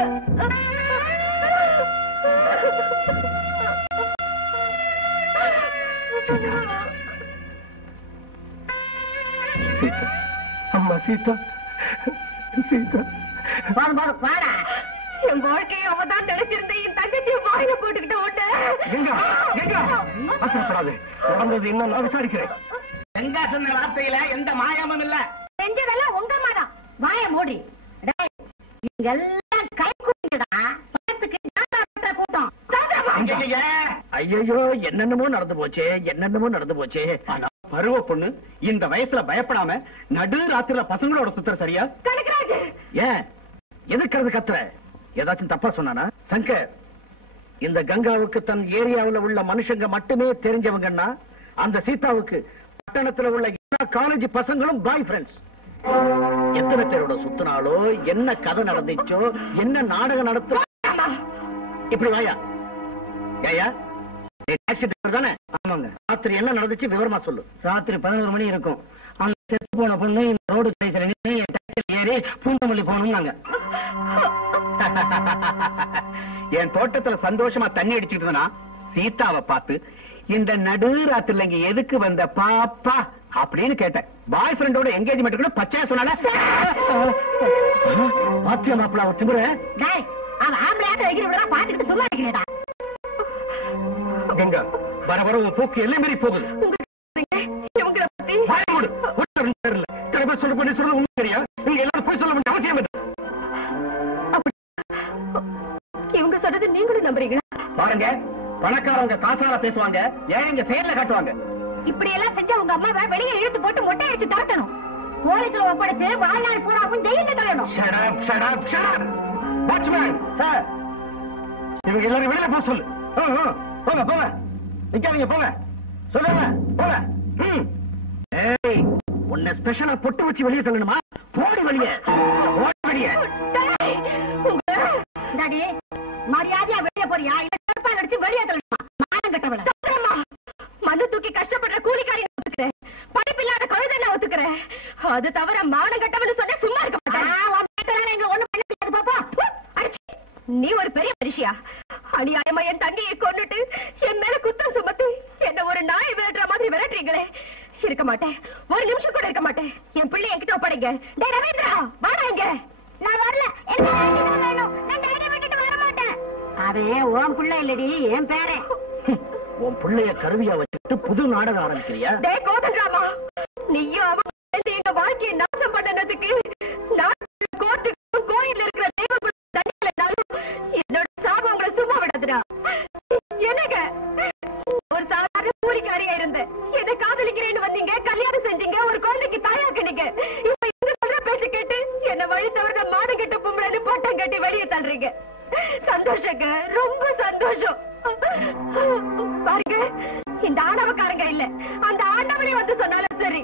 அம்மா சீதா, சீதா வாடா. என் வாழ்க்கையை அவதான் நினைச்சிருந்தேன். என் தங்கச்சியை வாயில போட்டுக்கிட்ட ஓட்ட. அவசரப்படாது. நடந்தது என்ன நான் விசாரிக்கிறேன். எங்க சொன்ன வார்த்தையில எந்த மாயமும் இல்ல. செஞ்சதெல்லாம் உங்க மரம். வாய மூடி. எல்லாம் கை குடிங்கடா. கூட்டம். ஐயோ, என்னென்னமோ நடந்து போச்சே. பருவ பொண்ணு இந்த வயசுல பயப்படாம நடு ராத்திரில பசங்களோட சுத்துற சரியா? ஏன் எதுக்கிறது கத்துற? ஏதாச்சும் தப்பா சொன்னானா? சங்கர், இந்த கங்காவுக்கு தன் ஏரியாவில் உள்ள மனுஷங்க மட்டுமே தெரிஞ்சவங்கன்னா அந்த சீதாவுக்கு பட்டணத்துல உள்ள எல்லா காலேஜ் பசங்களும் பாய் ஃப்ரெண்ட்ஸ். எத்தனை பேரோட சுத்தினாலோ, என்ன கதை நடந்துச்சோ, என்ன நாடகம் நடத்த இப்படி வாயா. ஏயா நீ டாக்ஸி டிரைவர் தானே? ஆமாங்க. ராத்திரி என்ன நடந்துச்சு விவரமா சொல்லு. ராத்திரி 11 மணி இருக்கும். அந்த செத்து போன பொண்ணு இந்த ரோடு கடைசியில நின்று டாக்ஸில ஏறி பூந்தமல்லி போகணும்னாங்க. என் தோட்டத்துல சந்தோஷமா தண்ணி அடிச்சுக்கிட்டு சீதாவை பார்த்து இந்த நடு ராத்திரில இங்க எதுக்கு வந்த பாப்பா அப்படின்னு கேட்டேன். பாய் ஃப்ரெண்டோட என்கேஜ்மெண்ட் கூட பச்சையா சொன்னால பாத்தியா மாப்பிள அவர் திமுற. அவன் ஆம்பளையாட்ட வைக்கிறவங்களா பாத்துக்கிட்டு சும்மா இருக்கிறேடா. கங்கா வர வர உன் போக்கு எல்லை மீறி போகுது. சொல்ல பண்ணி சொல்றது உண்மை தெரியா? நீங்க எல்லாரும் போய் சொல்ல வேண்டிய அவசியம் இல்லை. இவங்க சொல்றது நீங்களும் நம்புறீங்களா? பாருங்க, பணக்காரங்க காசால பேசுவாங்க, ஏன் இங்க செயல்ல காட்டுவாங்க. இப்படி எல்லாம் செஞ்சா உங்க அம்மாவை வெளியே இழுத்து போட்டு மொட்டை அடிச்சு தாட்டணும். போலீஸ்ல ஒப்படைச்சு வாழ்நாள் பூராவும் ஜெயில தள்ளணும். இவங்க எல்லாரும் வெளியில போக சொல்லு. போங்க போங்க, நிக்காதீங்க, போங்க சொல்லுங்க, போங்க. உன்னை ஸ்பெஷலா பொட்டு வச்சு வெளியே தள்ளணுமா? போடி வெளியே, ஓடி வெளியே. டாடி மரியாதையா வெளியே போறியா? இல்ல கருப்பால் அடிச்சு வெளியே தள்ளணுமா? மானம் கட்டவள. மண்ணு தூக்கி கஷ்டப்படுற கூலிக்காரி ஒத்துக்கிறேன், படிப்பில்லாத கழுதை நான் ஒத்துக்கிறேன். அது தவிர மானம் கட்டவன்னு சொன்ன சும்மா இருக்க மாட்டேன். நீ ஒரு பெரிய மனுஷியா? அநியாயமா என் தங்கையை கொண்டுட்டு என் மேல குத்தம் சுமத்தி என்ன ஒரு நாய் விரட்டுற மாதிரி விரட்டுறீங்களே. இருக்க மாட்டேன், ஒரு நிமிஷம் கூட இருக்க மாட்டேன். என் பிள்ளை என்கிட்ட ஒப்படைங்க. டேய் ரவீந்திரா, வாடா இங்க. நான் வரல, எனக்கு வேணும். நான் டாடி விட்டுட்டு வர மாட்டேன். அவன் உன் பிள்ளை இல்லடி, என் பேரே. உன் பிள்ளைய கருவியா வச்சுட்டு புது நாடகம் ஆரம்பிக்கிறியா? டேய் கோதண்டராமா, நீயும் அவன் எங்க வாழ்க்கையை நாசம் பண்ணனதுக்கு நான் கோர்ட்டுக்கு கோயில்ல இருக்கிற தெய்வ தண்ணியிலும் என்னோட சாபம் உங்களை சும்மா விடாதுடா. எனக்கு ஒரு சாதாரண கூலிக்காரியா இருந்த என்ன காதலிக்கிறேன்னு வந்தீங்க, கல்யாணம் செஞ்சீங்க, ஒரு குழந்தைக்கு தாயாக்குனீங்க. இப்ப இந்த சொல்ற பேச கேட்டு என்ன வழி தவிர மாடு கெட்ட பொம்பளைன்னு போட்டம் கட்டி வெளியே தள்ளுறீங்க. சந்தோஷங்க, ரொம்ப சந்தோஷம். பாருங்க, இந்த ஆணவக்காரங்க இல்ல, அந்த ஆண்டவனே வந்து சொன்னாலும் சரி,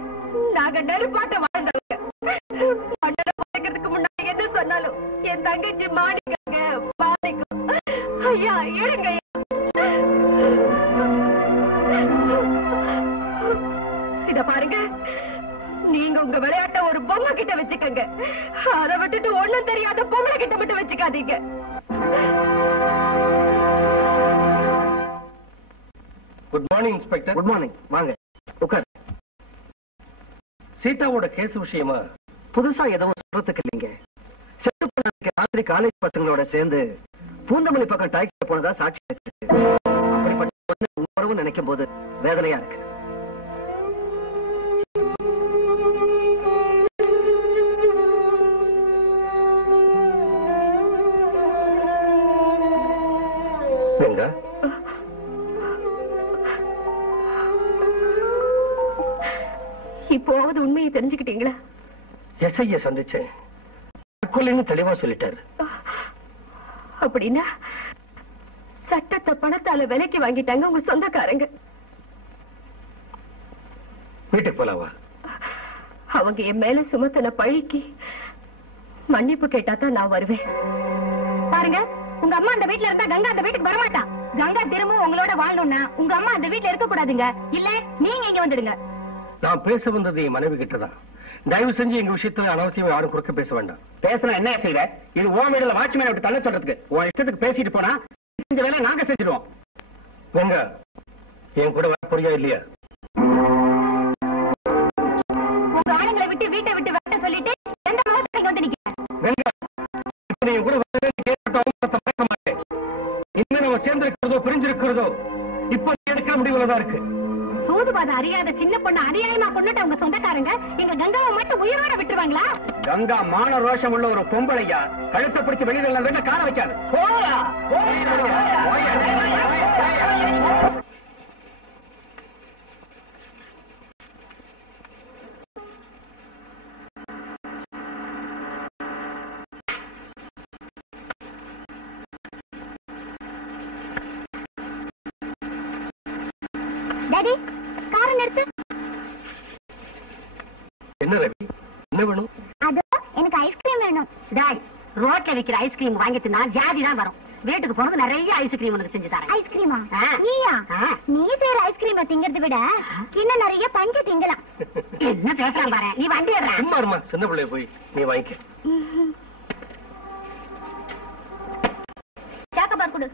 நாங்க நெருப்பாட்ட வாழ்ந்தவங்க. மண்டல பார்க்கறதுக்கு முன்னாடி எது சொன்னாலும் என் தங்கச்சி மாடிக்கங்க, மாடிக்கும். ஐயா இருங்க. இத பாருங்க, நீங்க உங்க விளையாட்ட ஒரு பொம்மை கிட்ட வச்சுக்கங்க. அதை விட்டுட்டு ஒண்ணும் தெரியாத பொம்மை கிட்ட மட்டும் வச்சுக்காதீங்க. Good morning inspector. Good morning, வாங்க உட்கார். சீதாவோட கேஸ் விஷயமா புதுசா எதுவும் சொல்றதுக்கு இல்லைங்க. செத்து போன ராத்திரி காலேஜ் பசங்களோட சேர்ந்து பூந்தமல்லி பக்கம் டாக்ஸில போனதா சாட்சி இருக்கு. அப்படிப்பட்ட உணர்வு நினைக்கும் போது வேதனையா இருக்கு. கங்கா, இப்போவது உண்மையை தெரிஞ்சுக்கிட்டீங்களா? எஸ்ஐய சந்திச்சேன், தற்கொலைன்னு தெளிவா சொல்லிட்டாரு. அப்படின்னா சட்டத்தை பணத்தால விலைக்கு வாங்கிட்டாங்க உங்க சொந்தக்காரங்க. வீட்டுக்கு போலாவா? அவங்க என் மேல சுமத்தின பழிக்கு மன்னிப்பு கேட்டா தான் நான் வருவேன். பாருங்க, உங்க அம்மா அந்த வீட்டுல இருந்தா கங்கா அந்த வீட்டுக்கு வரமாட்டா. கங்கா திரும்பவும் உங்களோட வாழணும்னா உங்க அம்மா அந்த வீட்டுல இருக்க கூடாதுங்க. இல்ல நீங்க இங்க வந்துடுங்க. நான் பேச வந்தது என் மனைவி கிட்டதான். தயவு செஞ்சு எங்க விஷயத்துல அனாவசியம் யாரும் குறுக்க பேச வேண்டாம். பேசினா என்ன செய்வ? இது ஓ வீடுல வாட்ச்மேன் விட்டு தள்ள சொல்றதுக்கு உன் இஷ்டத்துக்கு பேசிட்டு போனா இந்த வேலை நாங்க செஞ்சிடுவோம். கங்கா, என் கூட வர புரியா இல்லையா? உங்க ஆளுங்களை விட்டு வீட்டை விட்டு வர சொல்லிட்டு எந்த மாசத்துக்கு வந்து நிக்கிறேன்? கங்கா, இப்ப நீ கூட கேட்க மாட்டேன். இன்னும் நம்ம சேர்ந்திருக்கிறதோ பிரிஞ்சிருக்கிறதோ இப்ப நீ எடுக்கிற முடிவுலதான் இருக்கு. சூதுபாத அறியாத சின்ன பொண்ணு அநியாயமா கொண்டுட்டு உங்க சொந்தக்காரங்க எங்க கங்காவை மட்டும் உயிரோட விட்டுருவாங்களா? கங்கா மான ரோஷம் உள்ள ஒரு பொம்பளையா, கழுத்தை பிடிச்சு வெளியில வேண்டாம், கால வைக்காது. டாடி, காரை நிறுத்து. என்ன ரவி, என்ன வேணும்? அது எனக்கு ஐஸ்கிரீம் வேணும். டாய், ரோட்ல விக்கிற ஐஸ்கிரீம் வாங்கிட்டுனா ஜாதி தான் வரும். வீட்டுக்கு போனது நிறைய ஐஸ்கிரீம் உனக்கு செஞ்சு தரேன். ஐஸ்கிரீமா? நீயா? நீ செய்யற ஐஸ்கிரீமை திங்கிறத விட இன்னும் நிறைய பஞ்சு திங்கலாம். என்ன பேசலாம் பாரு, நீ வண்டி ஏறா. சும்மா இருமா, சின்ன பிள்ளைய போய் நீ வாங்கிக்க. சாக்கபார் கொடு.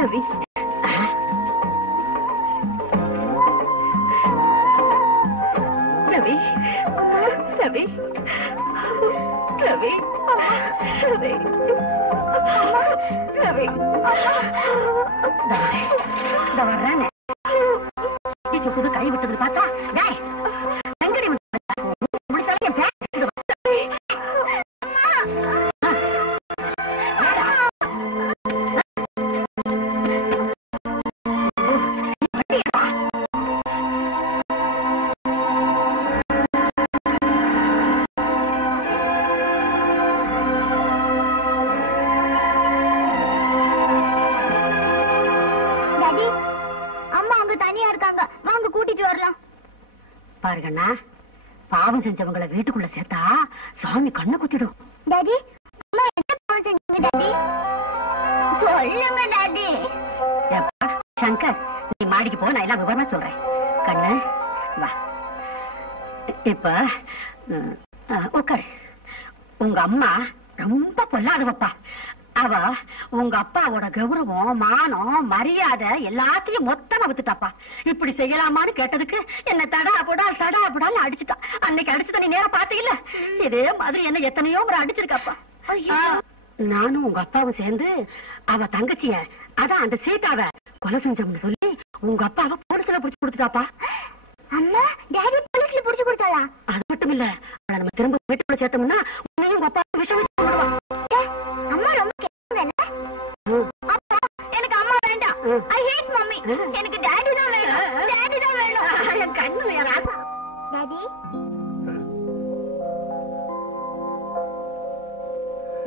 ரவி, ரவி, ரவி, ரவி, ரவி, ரவி, வர்றேன். புது கை விட்டது பார்த்தா வெங்கடி பாருங்கண்ணா, பாவம் செஞ்சவங்களை வீட்டுக்குள்ள சேர்த்தா சாமி கண்ணை குத்திடும். டாடி, அம்மா என்ன பாவம் செஞ்சீங்க டாடி? சொல்லுங்க டாடி. சங்கர், நீ மாடிக்கு போ, நான் எல்லாம் விவரமா சொல்றேன். கண்ணு வா. இப்ப உட்காரு. உங்க அம்மா ரொம்ப பொல்லாதவப்பா. அவ உங்க அப்பாவோட கௌரவம், மானம், மரியாதை எல்லாத்தையும் மொத்தமா வித்துட்டாப்பா. இப்படி செய்யலாமான்னு கேட்டதுக்கு என்ன தடாபுடான்னு அடிச்சுட்டா. அன்னைக்கு அடிச்சுட்ட நீ நேரம் பாத்தீங்கல்ல, இதே மாதிரி என்ன எத்தனையோ முறை அடிச்சிருக்காப்பா. நானும் உங்க அப்பாவும் சேர்ந்து அவ தங்கச்சிய, அதான் அந்த சீதாவை கொலை செஞ்சோம்னு சொல்லி உங்க அப்பாவை போலீஸ்ல புடிச்சு கொடுத்துட்டாப்பா. அம்மா, டாடி போலீஸ்ல புடிச்சு கொடுத்தாளா? அது மட்டும் இல்ல, அவளை நம்ம திரும்ப வீட்டுக்குள்ள சேர்த்தோம்னா உன்னையும் உங்க அப்பா விஷயம் அம்மா ரொம்ப கேட்கல. அப்பா, எனக்கு அம்மா வேண்டாம். ஐ ஹேட் மம்மி. எனக்கு டாடி தான் வேணும். டாடி தான் வேணும். என் கண்ணு யாராவது. டாடி,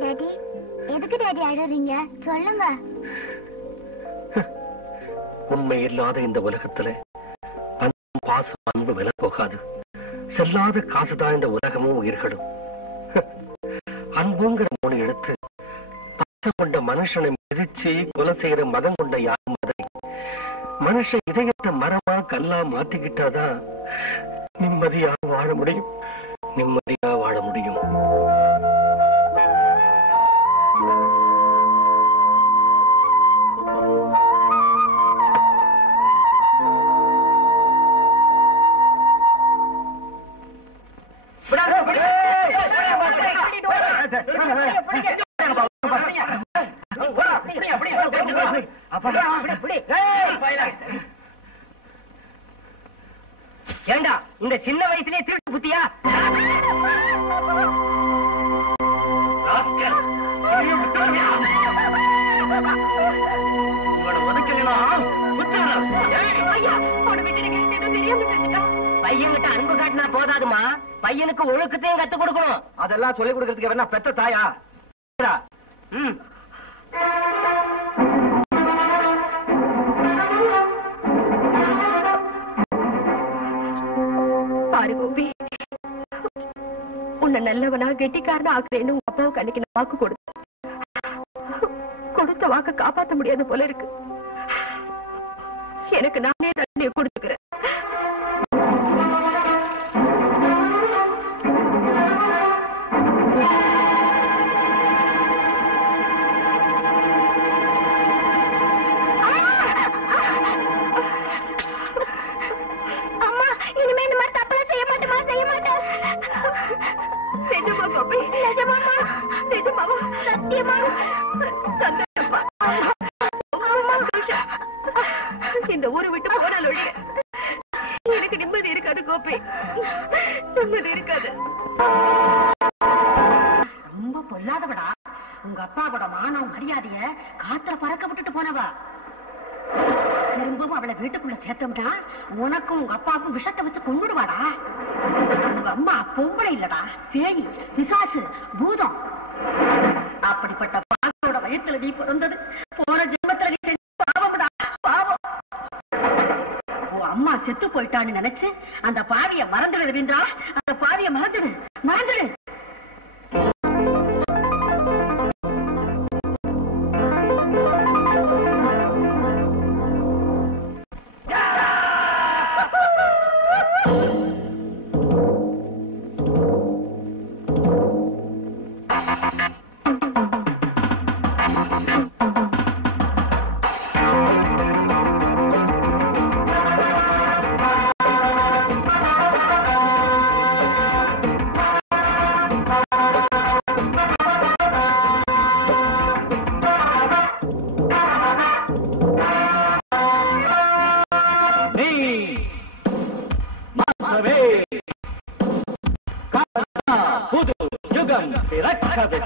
டாடி, எதுக்கு டாடி அழறீங்க? சொல்லுங்க. உண்மை இல்லாத இந்த உலகத்துல பாசம், அன்பு விலை போகாது. செல்லாத காசுதான் இந்த உலகமும் உயிர்களும். அன்புங்கிற மூணு எடுத்து பாசம் கொண்ட மனுஷனை மிதிச்சு கொலை செய்யற மதம் கொண்ட யாரும் அதை மனுஷ இதயத்தை மரமா கல்லா மாத்திக்கிட்டாதான் நிம்மதியா வாழ முடியும். நிம்மதியா வாழ முடியும். ஏண்டா இந்த சின்ன வயசுலயே திருட்டு புத்தியா? பையன்கிட்ட அன்பு காட்டினா போதாதுமா, பையனுக்கு ஒழுக்கத்தையும் கத்து கொடுக்கணும். அதெல்லாம் சொல்லிக் கொடுக்கறதுக்கு வேணா பெத்த தாயா? பாரு கோபி, உன்னை நல்லவனா கெட்டிக்காரனா ஆக்குறேன்னு உங்க அப்பாவுக்கு அன்னைக்கு நான் வாக்கு கொடுத்த வாக்க காப்பாற்ற முடியாது போல இருக்கு. எனக்கு நானே தண்ணியை கொடுத்துக்கிறேன். இந்த ஊரை விட்டு போனால் ஒழிய எனக்கு நிம்மதி இருக்காது கோபி, நிம்மதி இருக்காது. ரொம்ப பொல்லாதவடா. உங்க அப்பாவோட மானம் மரியாதைய காத்துல பறக்க விட்டுட்டு போனவா. திரும்பவும் அவளை வீட்டுக்குள்ள சேர்த்தோம்னா உனக்கும் உங்க அப்பாவுக்கும் விஷத்தை வச்சு கொண்டுடுவாடா. உங்க அம்மா பொம்பளை இல்லடா, பேய், பிசாசு, பூதம். அப்படிப்பட்ட பாவத்தோட வயத்துல நீ பிறந்தது போன ஜென்மத்துல நீ செஞ்ச பாவம்டா, பாவம். செத்து போயிட்டான்னு நினைச்சு அந்த பாவிய மறந்துடு ரவீந்திரா, அந்த பாவிய மறந்துடு மறந்துடு.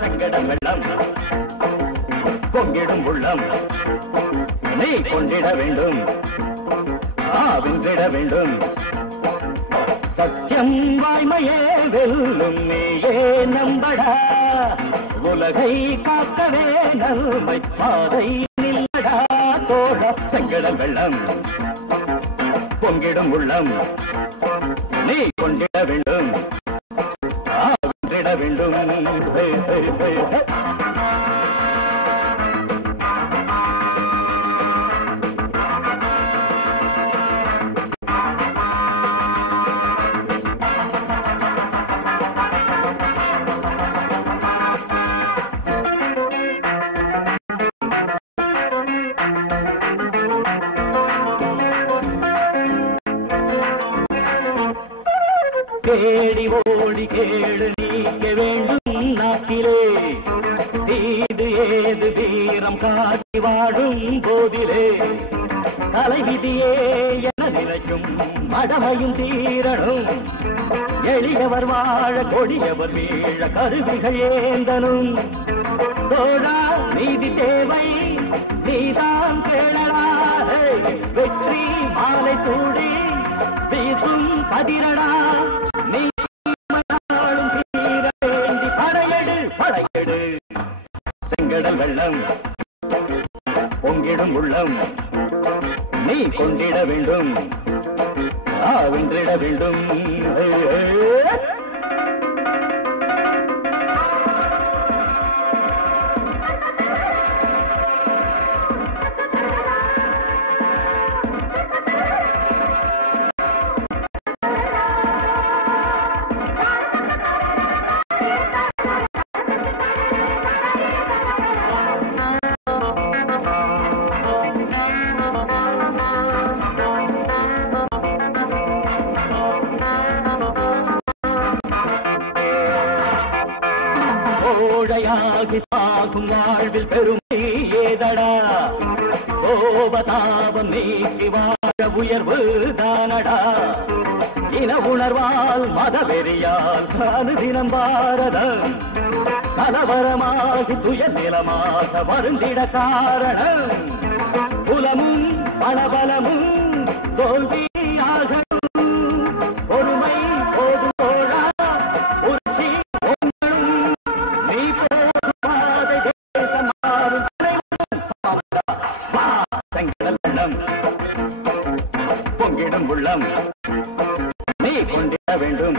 சங்கடம் வெள்ளம் பொங்கிடும் உள்ளம் நீ கொண்டிட வேண்டும், வென்றிட வேண்டும். சத்தியம் வாய்மையே வெல்லும் நீயே நம்படா, உலகை காக்கவே நன்மை பாதை நில்லடா தோழ. சங்கடம் வெள்ளம் பொங்கிடும் உள்ளம் நீ கொண்டிட வேண்டும், வென்றிட வேண்டும். கேடி ஓடி கேடு நீக்க வேண்டும் நாட்டிலே, தீது ஏது வீரம் காட்டி வாடும் போதிலே, தலைவிதியே என நினைக்கும் மடமையும் தீரணும், எளியவர் வாழ கொடியவர் வீழ கருவிகள் ஏந்தனும். தோழா நீதி தேவை நீதான் கேளடா, வெற்றி மாலை சூடி வீசும் கதிரடா, நீ தீர வேண்டி படையெடு படையெடு. செங்கடல் வெள்ளம் பொங்கிடும் உள்ளம் நீ கொண்டிட வேண்டும், வென்றிட வேண்டும். கோழையாகி சாகும் வாழ்வில் பெருமை ஏதடா, கோபதாபம் நீக்கி வாழ உயர்வு தானடா, இன உணர்வால் மதவெறியால் அனுதினம் பாரதம் கலவரமாகி துயர் நிலமாக வருந்திட காரணம், புலமும் பணபலமும் தோல்வியாக பொறுமை போது தோழா உச்சி நீ போதை தேசம் மாறும். செங்கடல் வெள்ளம் பொங்கிடும் உள்ளம் நீ கொண்டிட வேண்டும்,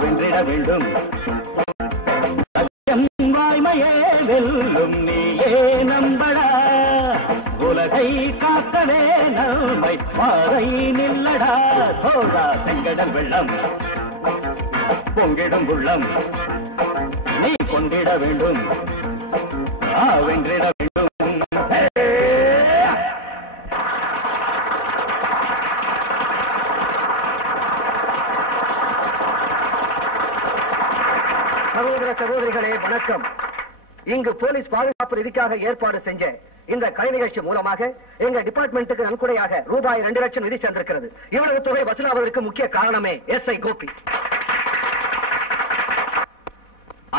வென்றிட வேண்டும். சத்தியம் வாய்மையே வெல்லும் நீயே நம்படா, உலகை காக்கவே நன்மை பாதை நில்லடா தோழா. செங்கடல் வெள்ளம் பொங்கிடும் உள்ளம் நீ கொண்டிட வேண்டும், வென்றிட வேண்டும். சகோதர சகோதரிகளே வணக்கம். இங்கு போலீஸ் பாதுகாப்பு நிதிக்காக ஏற்பாடு செஞ்ச இந்த கலை நிகழ்ச்சி மூலமாக எங்க டிபார்ட்மெண்ட்டுக்கு நன்கொடையாக ரூபாய் 2 லட்சம் நிதி சேர்ந்திருக்கிறது. இவ்வளவு தொகை வசூலாவதற்கு முக்கிய காரணமே எஸ்ஐ கோபி.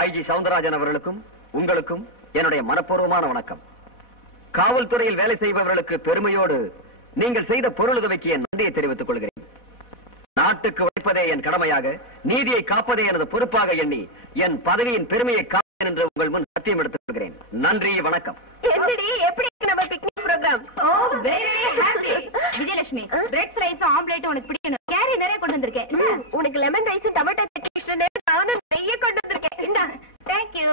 ஐஜி சவுந்தரராஜன் அவர்களுக்கும் உங்களுக்கும் என்னுடைய மனப்பூர்வமான வணக்கம். காவல்துறையில் வேலை செய்பவர்களுக்கு பெருமையோடு நீங்கள் செய்த பொருளுதவிக்கு என் நன்றியை தெரிவித்துக் கொள்கிறேன். நாட்டுக்கு வைப்பதே என் கடமையாக, நீதியை காப்பதே எனது பொறுப்பாக எண்ணி என் பதவியின் பெருமையை காப்பேன் என்று உங்கள் முன் சத்தியம் எடுத்துக் கொள்கிறேன். நன்றி, வணக்கம். எப்படி நம்ம picnic program. Oh very happy. Vijayalakshmi bread rice omelette உனக்கு பிடிக்கணும். கேரி நிறைய கொண்டு வந்திருக்கேன். உனக்கு லெமன் ரைஸ் டொமேட்டோ சட்னி நானும் நெய்ய கொண்டு வந்திருக்கேன். இந்தா. Thank you.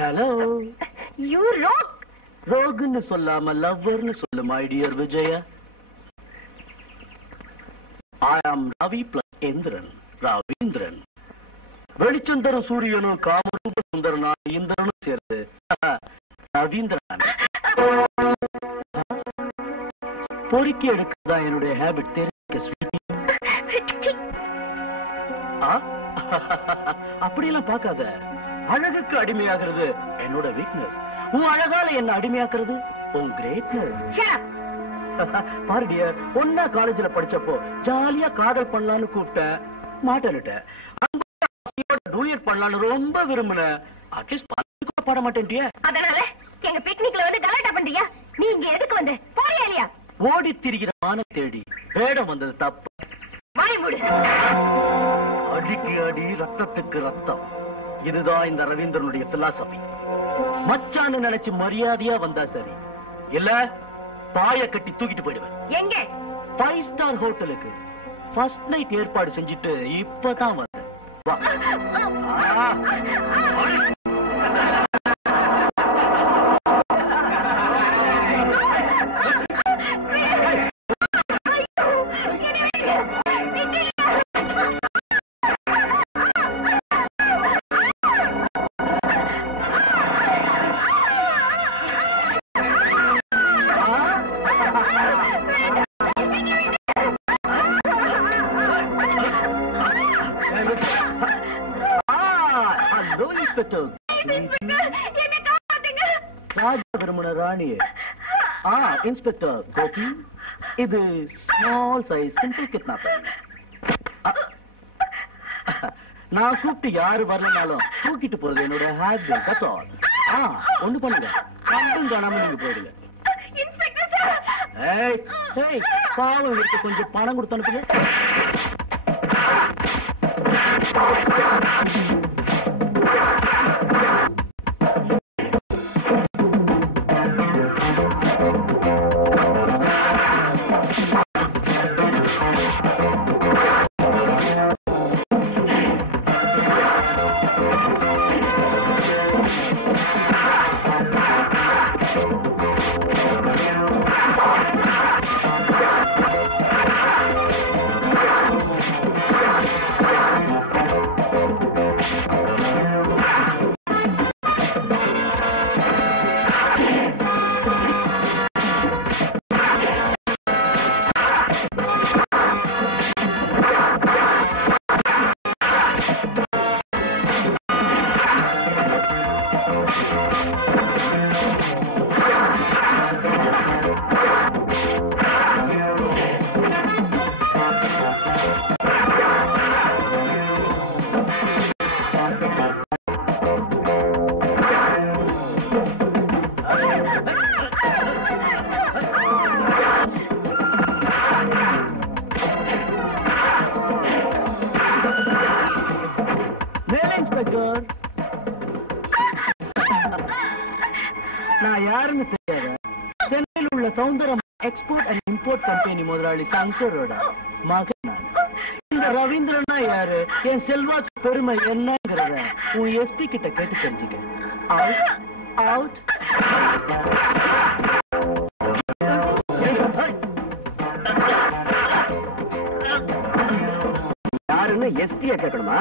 Hello. You rogue. ரோகுன்னு சொல்லாம லவ்வர்னு சொல்லு மை டியர் விஜயா. ஐ ஆம் ரவி பிளஸ் இந்திரன், ரவீந்திரன். வெளிச்சம் தரும் சூரியனும் காமரூப சுந்தரனான இந்திரனும் சேர்ந்து ரவீந்திரன். பொறுக்கி எடுக்கிறதா என்னுடைய ஹேபிட் தெரிஞ்சுக்க. அப்படியெல்லாம் பார்க்காத. அழகுக்கு அடிமையாகிறது என்னோட வீக்னஸ். உன் அழகால என்ன அடிமையாக்குறது உன் கிரேட்னஸ். பாரு டியர், ஒன்னா காலேஜ்ல படிச்சப்போ ஜாலியா காதல் பண்ணலான்னு கூப்பிட்டேன், மாட்டேன்னுட்டேன். டூயட் பண்ணலான்னு ரொம்ப விரும்பினேன். அட்லீஸ்ட் பாட மாட்டேன்ட்டியா? அதனால எங்க பிக்னிக்ல வந்து கலாட்டா பண்றியா? நீ இங்க எதுக்கு வந்த? போறியா இல்லையா? ஓடி திரிகிற மான தேடி வேடம் வந்தது தப்பு. வாய் மூடு. அடிக்கு அடி, ரத்தத்துக்கு ரத்தம். இதுதான் இந்த ரவீந்திரனுடைய பிலாசபி. மச்சான்னு நினைச்சு மரியாதையா வந்தா சரி, இல்ல பாய கட்டி தூக்கிட்டு போயிடுவேன். எங்க? 5 ஸ்டார் ஹோட்டலுக்கு ஃபர்ஸ்ட் நைட் ஏற்பாடு செஞ்சுட்டு இப்பதான் வந்தேன். வா. ராணி. இன்ஸ்பெக்டர் கோபி, இது ஸ்மால் சைஸ் சிம்பிள் கிட்னாப்பர். நான் கூப்பிட்டு யாரு வரலனாலும் தூக்கிட்டு போறது என்னோட ஹேபிட். That's all. ஒண்ணு பண்ணுங்க, கண்டும் காணாம நீங்க போயிடுங்க. பாவம் இருக்கு, கொஞ்சம் பணம் கொடுத்து அனுப்புங்க. நான் யாருன்னு தெரியாத சென்னையில் உள்ள Soundaram export and import company முதலாளி சங்கரோட மகன் நான். இந்த ரவீந்திரனா யாரு, என் செல்வாக்கு பெருமை என்னங்கிறத உன் எஸ்பி கிட்ட கேட்டு தெரிஞ்சுக்க. அவுட். யாருன்னு எஸ்பியா கேட்கணுமா?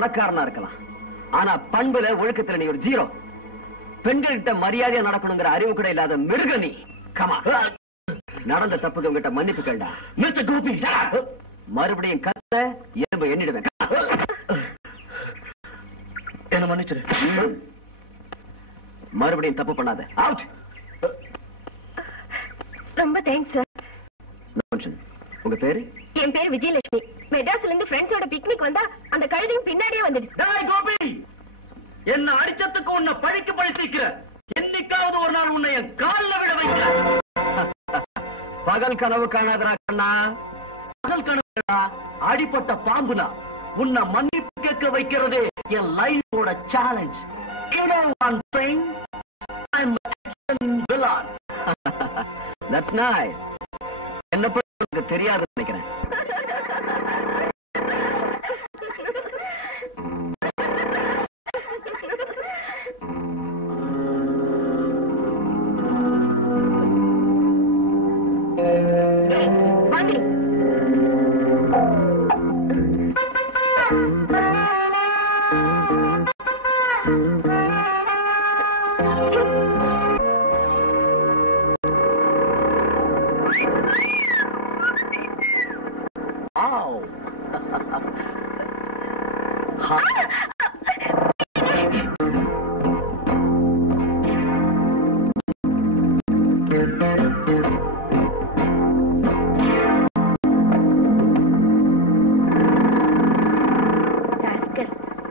பணக்காரனா இருக்கலாம், ஆனா பண்புல ஒழுக்கத்துல நீ ஒரு ஜீரோ. பெண்கள்கிட்ட மரியாதையா நடக்கணுங்கிற அறிவு கூட இல்லாத மிருக நீ. கமா, நடந்த தப்புக்கு உங்ககிட்ட மன்னிப்பு கேள்டா. மிஸ்டர் கோபி, மறுபடியும் கத்த எறும்பு எண்ணிடுவேன். என்ன மன்னிச்சிரு. மறுபடியும் தப்பு பண்ணாத. அவுட். ரொம்ப தேங்க்ஸ் சார். உங்க பேரு? என் பேர் விஜயலட்சுமி. மெட்ராஸ்ல இருந்து ஃப்ரெண்ட்ஸோட பிக்னிக் வந்தா அந்த கழுதையும் பின்னாடியே வந்துடுச்சு. கோபி, என்ன அடிச்சத்துக்கு உன்னை பழிக்கு பழித்திருக்கிற. என்னைக்காவது ஒரு நாள் உன்னை என் காலில் விட வைக்கிற. பகல் கனவு காணாதரா கண்ணா. பகல் கனவு அடிப்பட்ட பாம்புனா உன்னை மன்னிப்பு கேட்க வைக்கிறதே என் லைஃபோட challenge. You know one thing, I'm an villain. That's nice. என்ன பத்தி தெரியாதுன்னு நினைக்கிறேன்.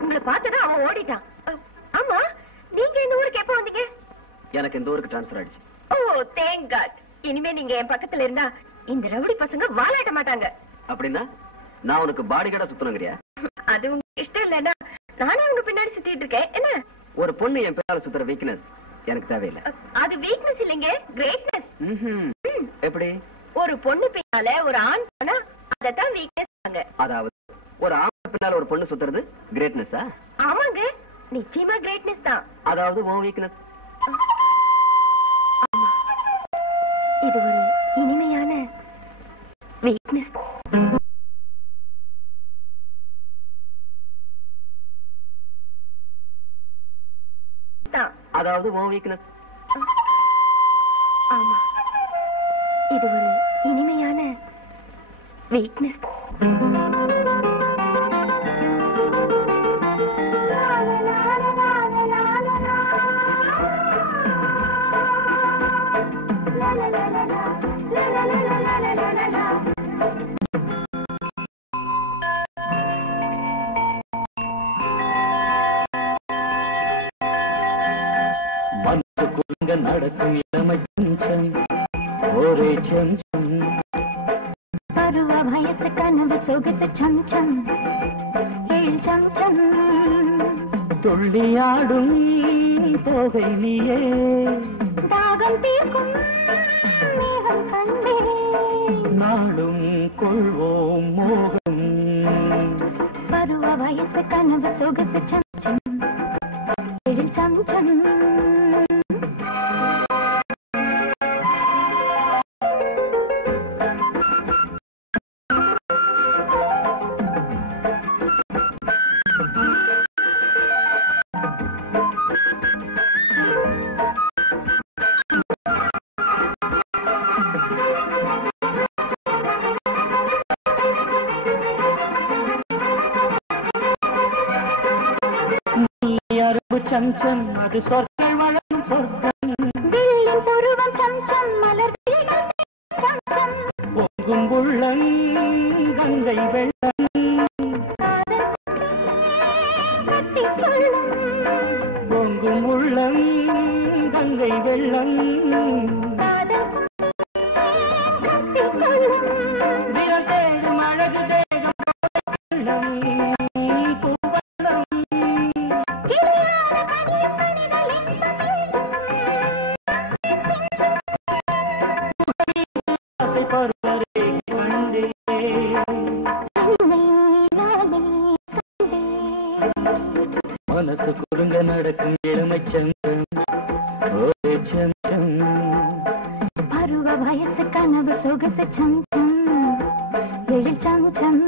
உங்களை பார்த்தா அவன் ஓடிட்டான். ஆமா, நீங்க இந்த ஊருக்கு எப்ப வந்தீங்க? எனக்கு இந்த ஊருக்கு டிரான்ஸ்பர் ஆயிடுச்சு. ஓ, தேங்க் காட். இனிமே நீங்க என் பக்கத்துல இருந்தா இந்த ரவுடி பசங்க வாலாட்ட மாட்டாங்க. அப்படின்னா நான் உனக்கு பாடிகார்டா சுத்தணுங்கிறியா? அது உங்களுக்கு இஷ்டம் இல்லைன்னா நானே உங்க பின்னாடி சுத்திட்டு இருக்கேன். என்ன? ஒரு பொண்ணு என் பின்னால சுத்துற வீக்னஸ் எனக்கு தேவையில்லை. அது வீக்னஸ் இல்லைங்க, கிரேட்னஸ். எப்படி? ஒரு பொண்ணு பின்னால ஒரு ஆண் போனா அதத்தான் வீக்னஸ். அதாவது ஒரு ஆண் பின்னால ஒரு பொண்ணு சுத்துறது கிரேட்னஸா? ஆமாங்க, நிச்சயமா கிரேட்னஸ் தான். அதாவது உன் வீக்னஸ். இது ஒரு இனிமையான வீக்னஸ். அதாவது உன் வீக்னஸ். ஆமா, இது ஒரு இனிமையான வீக்னஸ். மனசுக்குள்ள நடக்கும் இளமை சஞ்சம், ஒரே சஞ்சம். பருவ வயசு கனவு சொகுசு சம்சம், ஏழ் சம்சம். துள்ளியாடும் தோகை நீயே, தாகம் தீர்க்கும் மேகம் கண்டே. நாளும் கொள்வோம் மோகம். பருவ வயசு கனவு சொகுசு சம்சம், ஏழ் சம்சம். சஞ்சம், அது சொற்கள் வழங்கும் சொர்க்கம். வெள்ளின் புருவம் சம்சம், மலர் சம்சம். பொங்கும் உள்ளம் கங்கை வெள்ளம். பொங்கும் உள்ளம் கங்கை வெள்ளம். விரல் தேடும் அழகு தேகம் வெள்ளம். மனசு குடுங்க நடக்கும் இளமை சந்தம், ஒரே சந்தம். பருவ வயசு கனவு சொகுசு சம்சம், ஏழ் சம்சம்.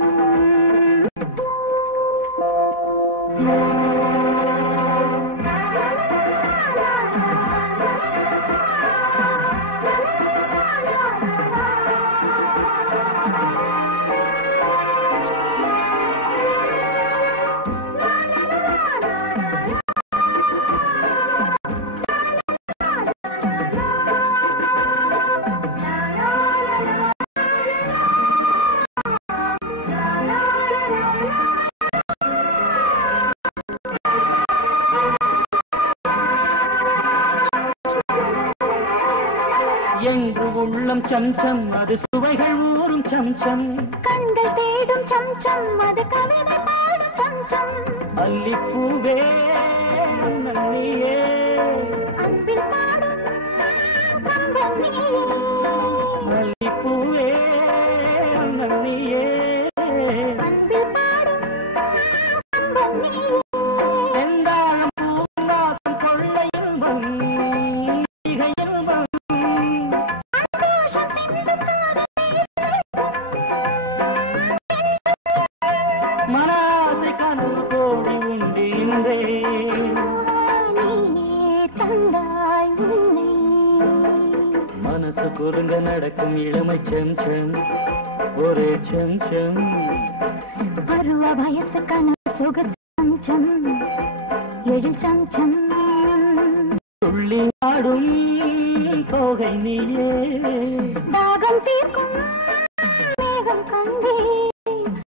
உள்ளம் சம்சம் அது சுவைகள் ஊறும் சம்சம் கண்கள் தேடும் சம்சம் அது கவிதை பாடும் சம்சம் அல்லிப்பூவே நன்னியே அன்பில் பாடும் கம்பன் நீயே அல்லிப்பூவே நன்னியே அன்பில் பாடும் கம்பன் நீயே செந்தாழம் பூங்காசம் கொள்ளை இன்பம் ஈகை இன்பம் சந்தோஷம் சிந்தும் மனாசை கனவு கோடி உண்டு இன்றே நீயே தந்தாய் உன்னை மனசு குறுங்க நடக்கும் இளமை செம்சம் ஒரே செம்சம் பருவ வயசு கனவு சொகசு சம்சம் எழில் சம்சம் துள்ளி ஆடும் தோகை நீயே தாகம் தீர்க்கும் மேகம் கண்டே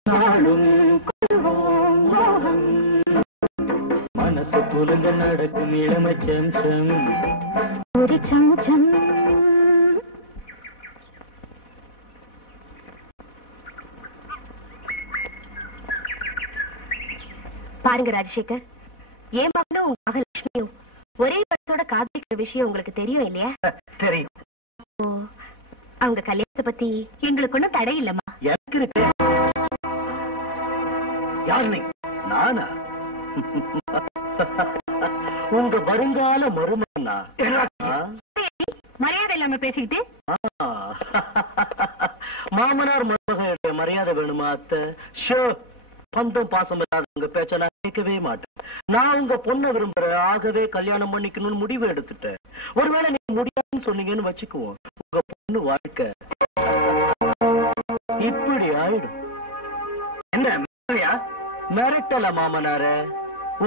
நாடும் கொள்வோம் மோகம் மனசு குறுங்க நடக்கும் இளமை செம்சம் ஒரு சம்சம் பாருங்க ராஜசேகர், என் மகனும் உங்க மகள் லட்சுமியும் ஒரே படத்தோட காதலிக்கிற விஷயம் உங்களுக்கு தெரியும் இல்லையா? தெரியும். ஓ, அவங்க கல்யாணத்தை பத்தி எங்களுக்கு ஒண்ணும் தடை இல்லம்மா. எனக்கு இருக்கு. யார் நீ? நானா? உங்க வருங்கால மருமகனா? மரியாதை இல்லாம பேசிக்கிட்டு மாமனார் மருமகளுடைய மரியாதை வேணுமா அத்தை? ஷோர். பந்தம் பாசம் இல்லாத உங்க பேச்ச நான் கேட்கவே மாட்டேன். நான் உங்க பொண்ணை விரும்புறேன், ஆகவே கல்யாணம் பண்ணிக்கணும்னு முடிவு எடுத்துட்டேன். ஒருவேளை நீங்க முடியாதுன்னு சொன்னீங்கன்னு வச்சுக்குவோம், உங்க பொண்ணு வாழ்க்கை இப்படி ஆயிடும். என்ன மிரட்டல மாமனார?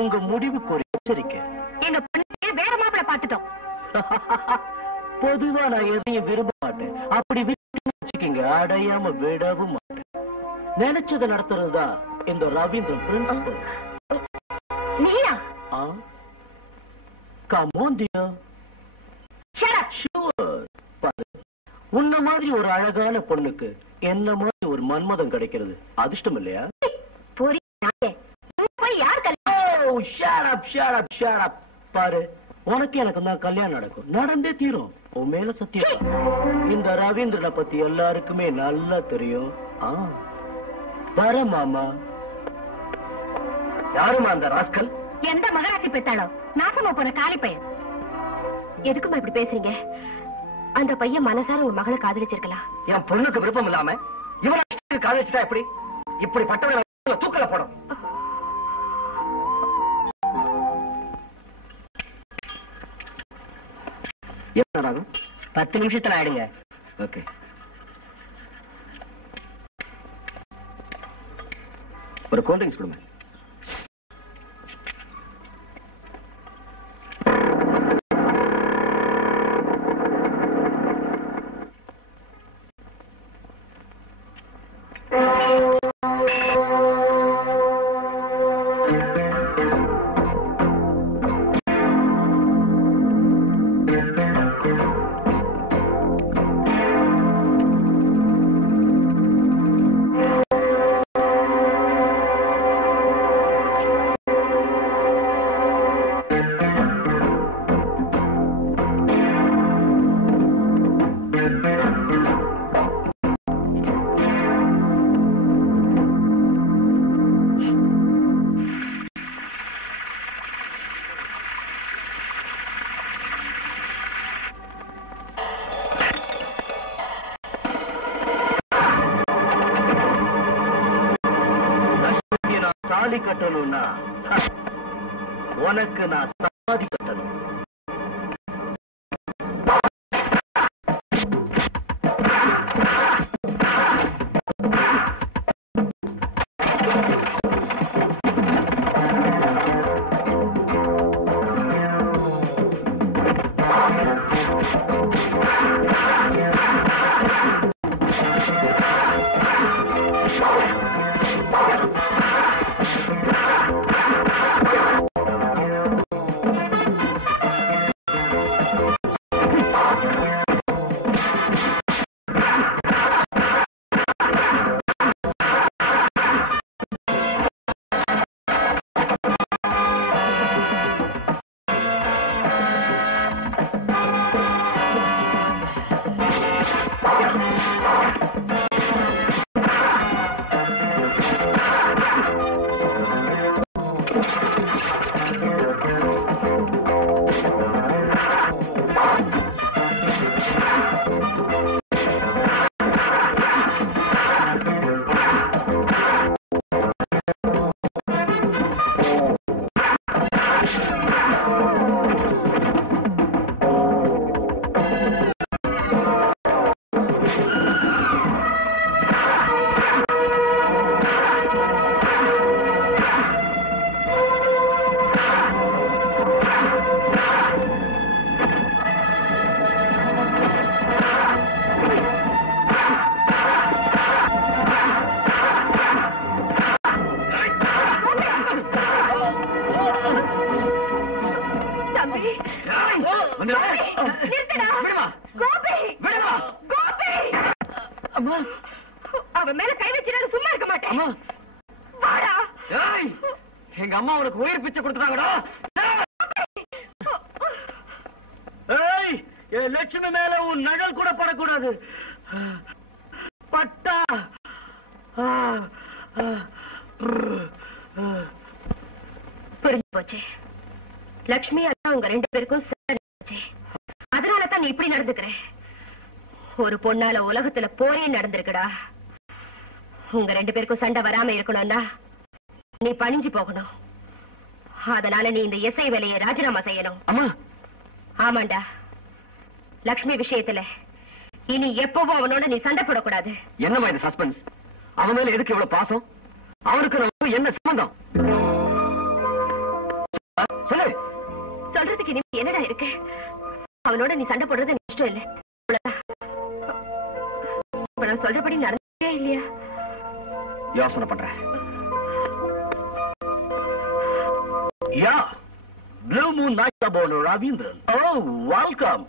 உங்க முடிவுக்கு ஒரு எச்சரிக்கை. எங்க பொண்ணு வேற மாப்பிள பாத்துட்டோம். பொதுவா நான் எதையும் விரும்ப மாட்டேன். அப்படி வச்சுக்கீங்க, அடையாம விடவும் மாட்டேன். நினைச்சதை நடத்துறதுதான் இந்த ரவீந்திரன் பிரின்சிபல். நீயா? Come on, dear. Sure. உன்ன மாதிரி ஒரு அழகான பொண்ணுக்கு என்ன மாதிரி ஒரு மன்மதம் கிடைக்கிறது அதிர்ஷ்டம் இல்லையா? பாரு, உனக்கு எனக்கு தான் கல்யாணம் நடக்கும், நடந்தே தீரும். உன் மேல சத்தியம். இந்த ரவீந்திரனை பத்தி எல்லாருக்குமே நல்லா தெரியும். வர மாமா. யாருமா அந்த ராஸ்கல்? எந்த மகராட்சி பெத்தாளோ நாசமா போன காலி பையன். எதுக்குமா இப்படி பேசுறீங்க? அந்த பையன் மனசார ஒரு மகளை காதலிச்சிருக்கலாம். என் பொண்ணுக்கு விருப்பம் இல்லாம இவனை காதலிச்சுட்டா எப்படி? இப்படி பட்டவனை தூக்கல போடும். என்ன 10 நிமிஷத்துல ஆயிடுங்க. ஓகே. ஒரு கூல் ட்ரிங்க்ஸ் கொடுங்க. தாலி கட்டணும்னா உனக்கு நான் சமாதி கட்டணும். அவன் மேல கை வச்சு சும்மா இருக்க மாட்டேன். எங்க அம்மா உனக்கு உயிர் பிச்சை கொடுத்துட்டாங்கடா. லட்சுமி மேல உன் நகல் கூட படக்கூடாது. பட்டா புரிஞ்சு போச்சு. லட்சுமி அதான் உங்க 2 பேருக்கும் அதனாலதான் நீ இப்படி நடந்துக்கிற. ஒரு பொண்ணால உலகத்துல போரே நடந்திருக்குடா. உங்க 2 பேருக்கும் சண்டை வராம இருக்கணும்னா நீ பணிஞ்சு போகணும். அதனால நீ இந்த எஸ்ஐ வேலையை ராஜினாமா செய்யணும். ஆமாண்டா. லட்சுமி விஷயத்துல இனி எப்பவும் அவனோட நீ சண்டை போடக்கூடாது. என்னமா இது சஸ்பென்ஸ்? அவன் மேல எதுக்கு இவ்வளவு பாசம்? அவனுக்கு நமக்கு என்ன சம்பந்தம்? சொல்லு. சொல்றதுக்கு நீ என்னடா இருக்கு? அவனோட நீ சண்டை போடுறது இஷ்டம் இல்லை. நான் சொல்றபடி நடந்தே இல்லையா? யோசனை பண்றேன். யா Blue Moon Night Aboard Ravindran. Oh, welcome.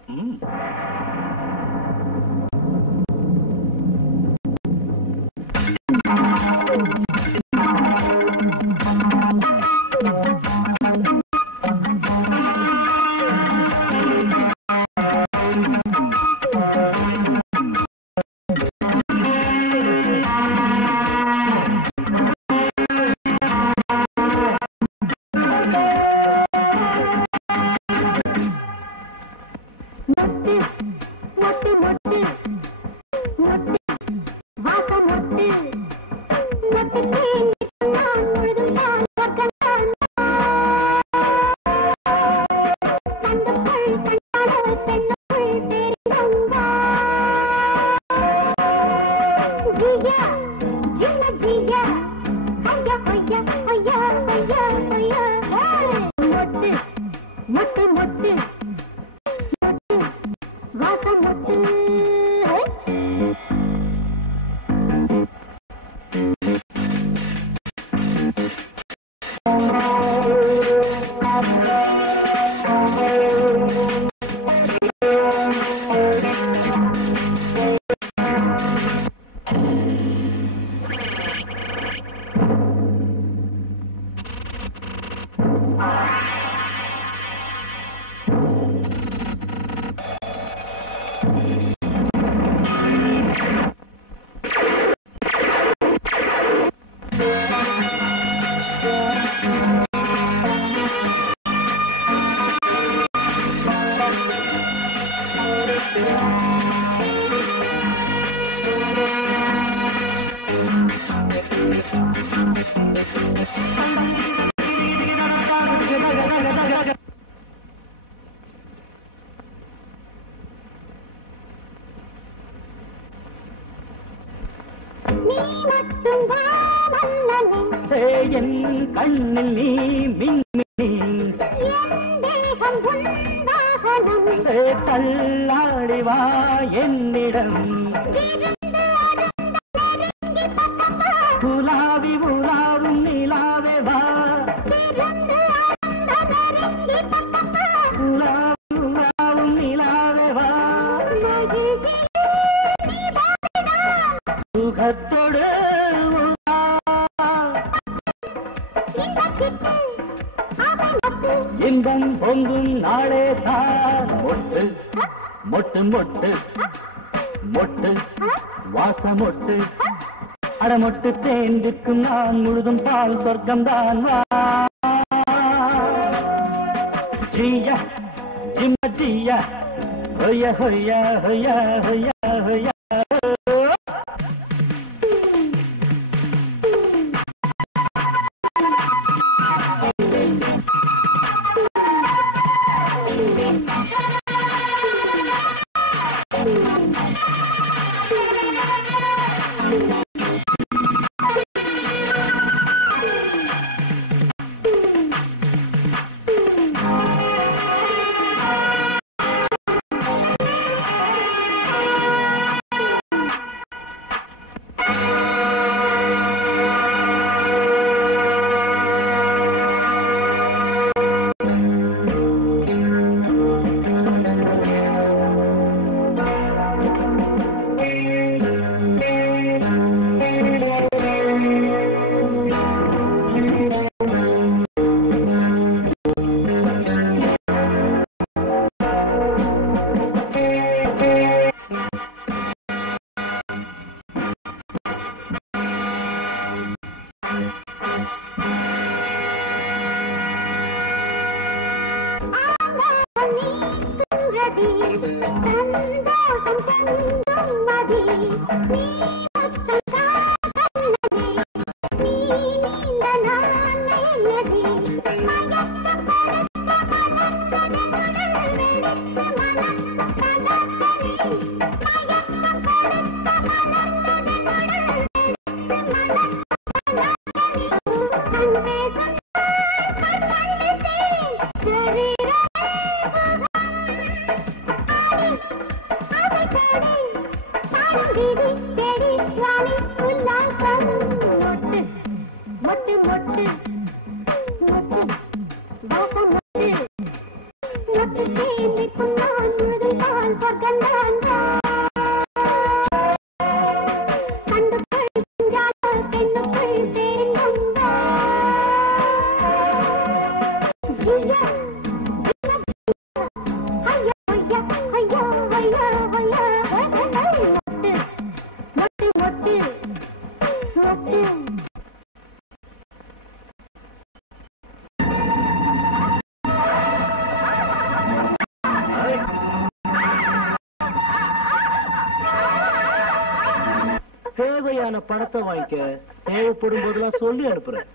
கண்ணில் நீ மின்மினி தள்ளாடி வா என்னிடம் புலாவி உலாவும் நிலாவே வா புலாவி உலாவும் நிலாவே வா சுகத்தோடு இன்பம் பொங்கும் நாளே தான் மொட்டு மொட்டு மொட்டு மொட்டு வாசமொட்டு அடமொட்டு தேர்ந்திருக்கும் நான் முழுதும் பால் சொர்க்கம்தான் வா ஜியா ஜிம்ம ஜியா ஹொய்யா ஹொய்யா ஹொய்யா ஹொய்யா ஹொய்யா தேவையான பணத்தை வாங்கிக்க, தேவைப்படும் போதெல்லாம் சொல்லி அனுப்புறேன்.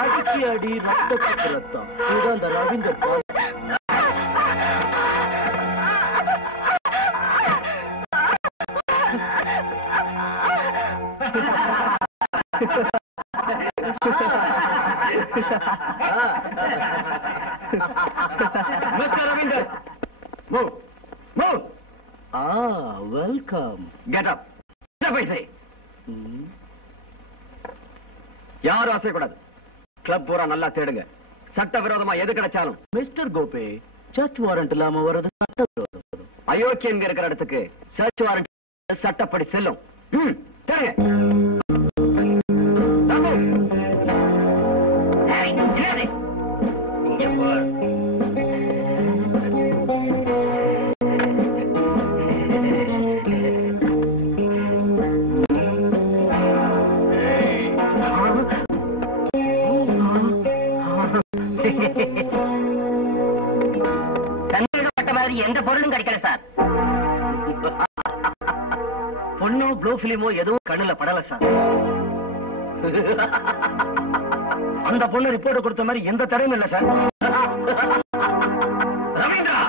அடிக்கி அடி ரத்தத்துக்கு ரத்தம், இதுதான் அந்த ரவீந்தர் பால். Mr. Ravinder, move, move. Welcome. Get up. Step I say. யாரும் அசைக்கூடாது. கிளப் பூரா நல்லா தேடுங்க. சட்ட விரோதமா எது கிடைச்சாலும். மிஸ்டர் கோபே, சர்ச் வாரண்ட் இல்லாம வர்றது சட்ட விரோதம். அயோக்கியங்க இருக்கிற இடத்துக்கு சர்ச் வாரண்ட் சட்டப்படி செல்லும். தேடுங்க. எந்த பொருளும் கிடைக்கல சார். பொண்ணோ ப்ளூ பிலிமோ எதுவும் கண்ணுல படல சார். அந்த பொண்ணு ரிப்போர்ட் கொடுத்த மாதிரி எந்த தடையும் இல்ல சார். ரவீந்திரா,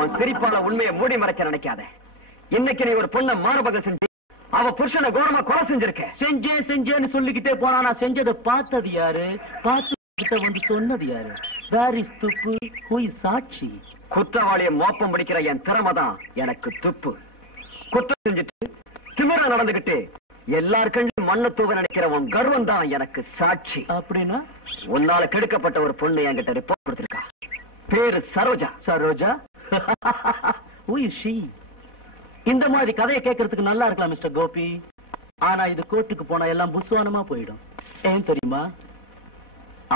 உன் சிரிப்பால உண்மையை மூடி மறைக்க நினைக்காத. இன்னைக்கு நீ ஒரு பொண்ணை மாறுபகம் செஞ்சு அவ புருஷனை கோரமா கொலை செஞ்சிருக்க. செஞ்சேன்னு சொல்லிக்கிட்டே போனா நான் செஞ்சதை பார்த்தது யாரு? பார்த்து வந்து சொன்னது யாரு? வேர் இஸ் துப்பு? ஹூ இஸ் சாட்சி? குற்றவாளியை மோப்பம் பிடிக்கிற என் திறமைதான் எனக்கு துப்பு. குற்றம் செஞ்சுட்டு திமிரா நடந்துகிட்டு எல்லாருக்கும் மண்ணு தூவ நினைக்கிற உன் கர்வம் தான் எனக்கு சாட்சி. அப்படின்னா உன்னால கெடுக்கப்பட்ட ஒரு பொண்ணு என்கிட்ட ரிப்போர்ட் கொடுத்திருக்கா. பேரு Saroja. Saroja? Who is she? இந்த மாதிரி கதையை கேட்கறதுக்கு நல்லா இருக்கலாம் மிஸ்டர் கோபி. ஆனா இது கோர்ட்டுக்கு போனா எல்லாம் புஸ்வானமா போயிடும். ஏன் தெரியுமா?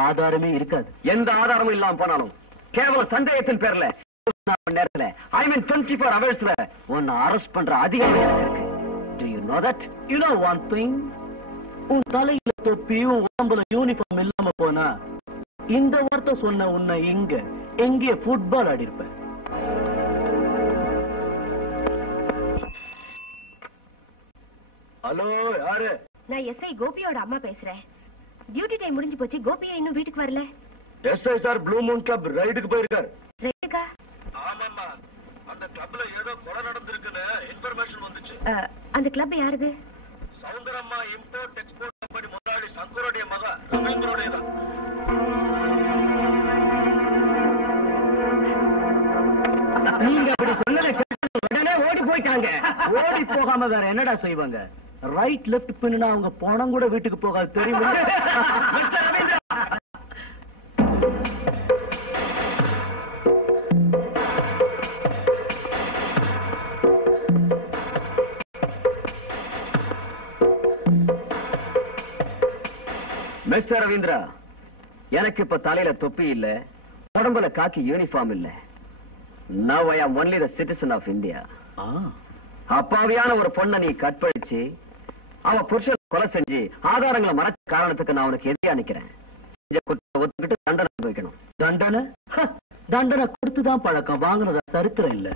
ஆதாரமே இருக்காது. எந்த ஆதாரமும் இல்லாம போனாலும் கேவல சந்தேகத்தின் பேர்ல நேரத்துல ஐ மீன் 24 ஹவர்ஸ்ல உன்னை அரெஸ்ட் பண்ற அதிகாரம் எனக்கு இருக்கு. Do you know that? You know one thing? உன் தலையில தொப்பி, உன் உடம்புல யூனிஃபார்ம் இல்லாம போனா இந்த வார்த்தை சொன்ன உன்னை எங்கே ஃபுட்பால் ஆடி இருப்ப. ஹலோ, யாரு? நான் எஸ்ஐ கோபியோட அம்மா பேசுறேன். டியூட்டி டைம் முடிஞ்சு போச்சு. கோபியா இன்னும் வீட்டுக்கு வரல. SI sir Blue Moon club ரைடுக்கு போயிருக்காரு. ரைடுக்கா? ஆமாம்மா, அந்த கிளப்ல ஏதோ கொலை நடந்திருக்குன்னு இன்ஃபர்மேஷன் வந்துச்சு. அந்த கிளப் யாருது? சவுந்தரம்மா இம்போர்ட் எக்ஸ்போர்ட் கம்பெனி முதலாளி சங்கருடைய மக ரவீந்திரோடைய தான். நீங்க அப்படி சொன்னதை உடனே ஓடி போயிட்டாங்க. ஓடி போகாம வேற என்னடா செய்வாங்க? ரைட் லெஃப்ட் பின்னா அவங்க பணம் கூட வீட்டுக்கு போகாது, தெரியுமா? மிஸ்டர் ரவீந்திரா, எனக்கு இப்ப தலையில தொப்பி இல்ல, உடம்புல காக்கி யூனிஃபார்ம் இல்ல. Now I am only the citizen of India. அப்பாவியான ஒரு பொண்ணை நீ கற்பழிச்சு அவ புருஷன் கொலை செஞ்சு ஆதாரங்களை மறைச்ச காரணத்துக்கு நான் உனக்கு எதிரியா நிக்கிறேன். ஒத்துக்கிட்டு தண்டனை வைக்கணும். தண்டனை? தண்டனை கொடுத்துதான் பழக்கம், வாங்கினதா சரித்திரம் இல்ல.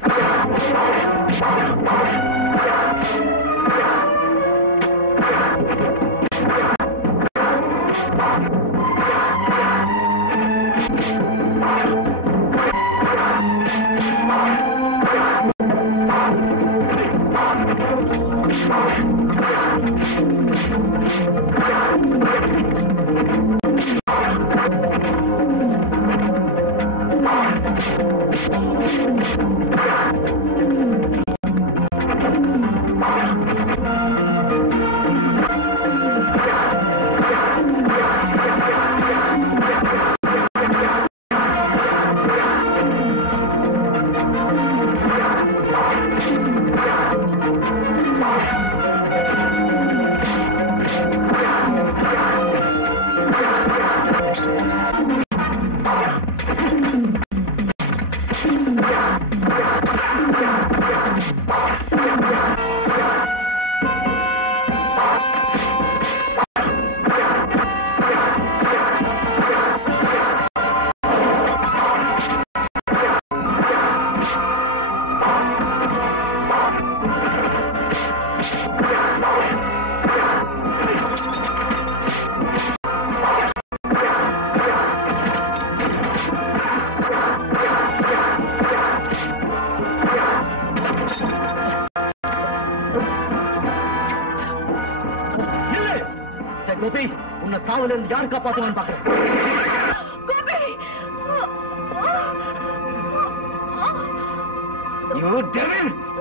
கோபி, உன்னை சாவுல இருந்து யார் காப்பாற்றுவான்னு பாக்குறேன்.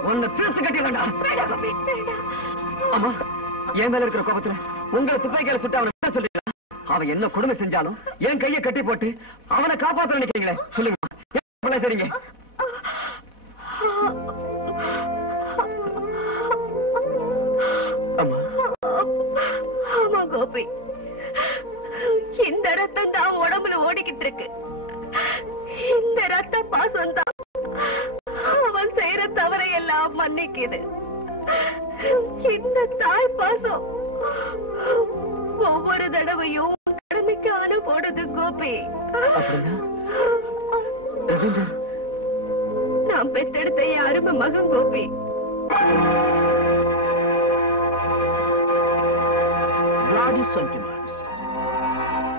உன்னை தீர்த்து கட்டி வேண்டாம். ஆமா, என் மேல இருக்கிற கோபத்துல உங்களை துப்பாக்கியால சுட்டு அவனை சொல்லிடுறான். அவன் என்ன கொடுமை செஞ்சாலும் என் கையை கட்டி போட்டு அவனை காப்பாற்ற நினைக்கிறீங்களே, சொல்லுங்க. சரிங்க. ஆமா கோபி, இந்த ரத்தம் தான் உடம்புல ஓடிக்கிட்டு இருக்கு. இந்த ரத்த பாசம் தான் அவன் செய்யற தவறை எல்லாம் மன்னிக்குது. இந்த தாய் பாசம் ஒவ்வொரு தடவையும் கடமைக்கு அனுப்போடுது கோபி. நான் பெத்தெடுத்த என் அருமை மகன் கோபி.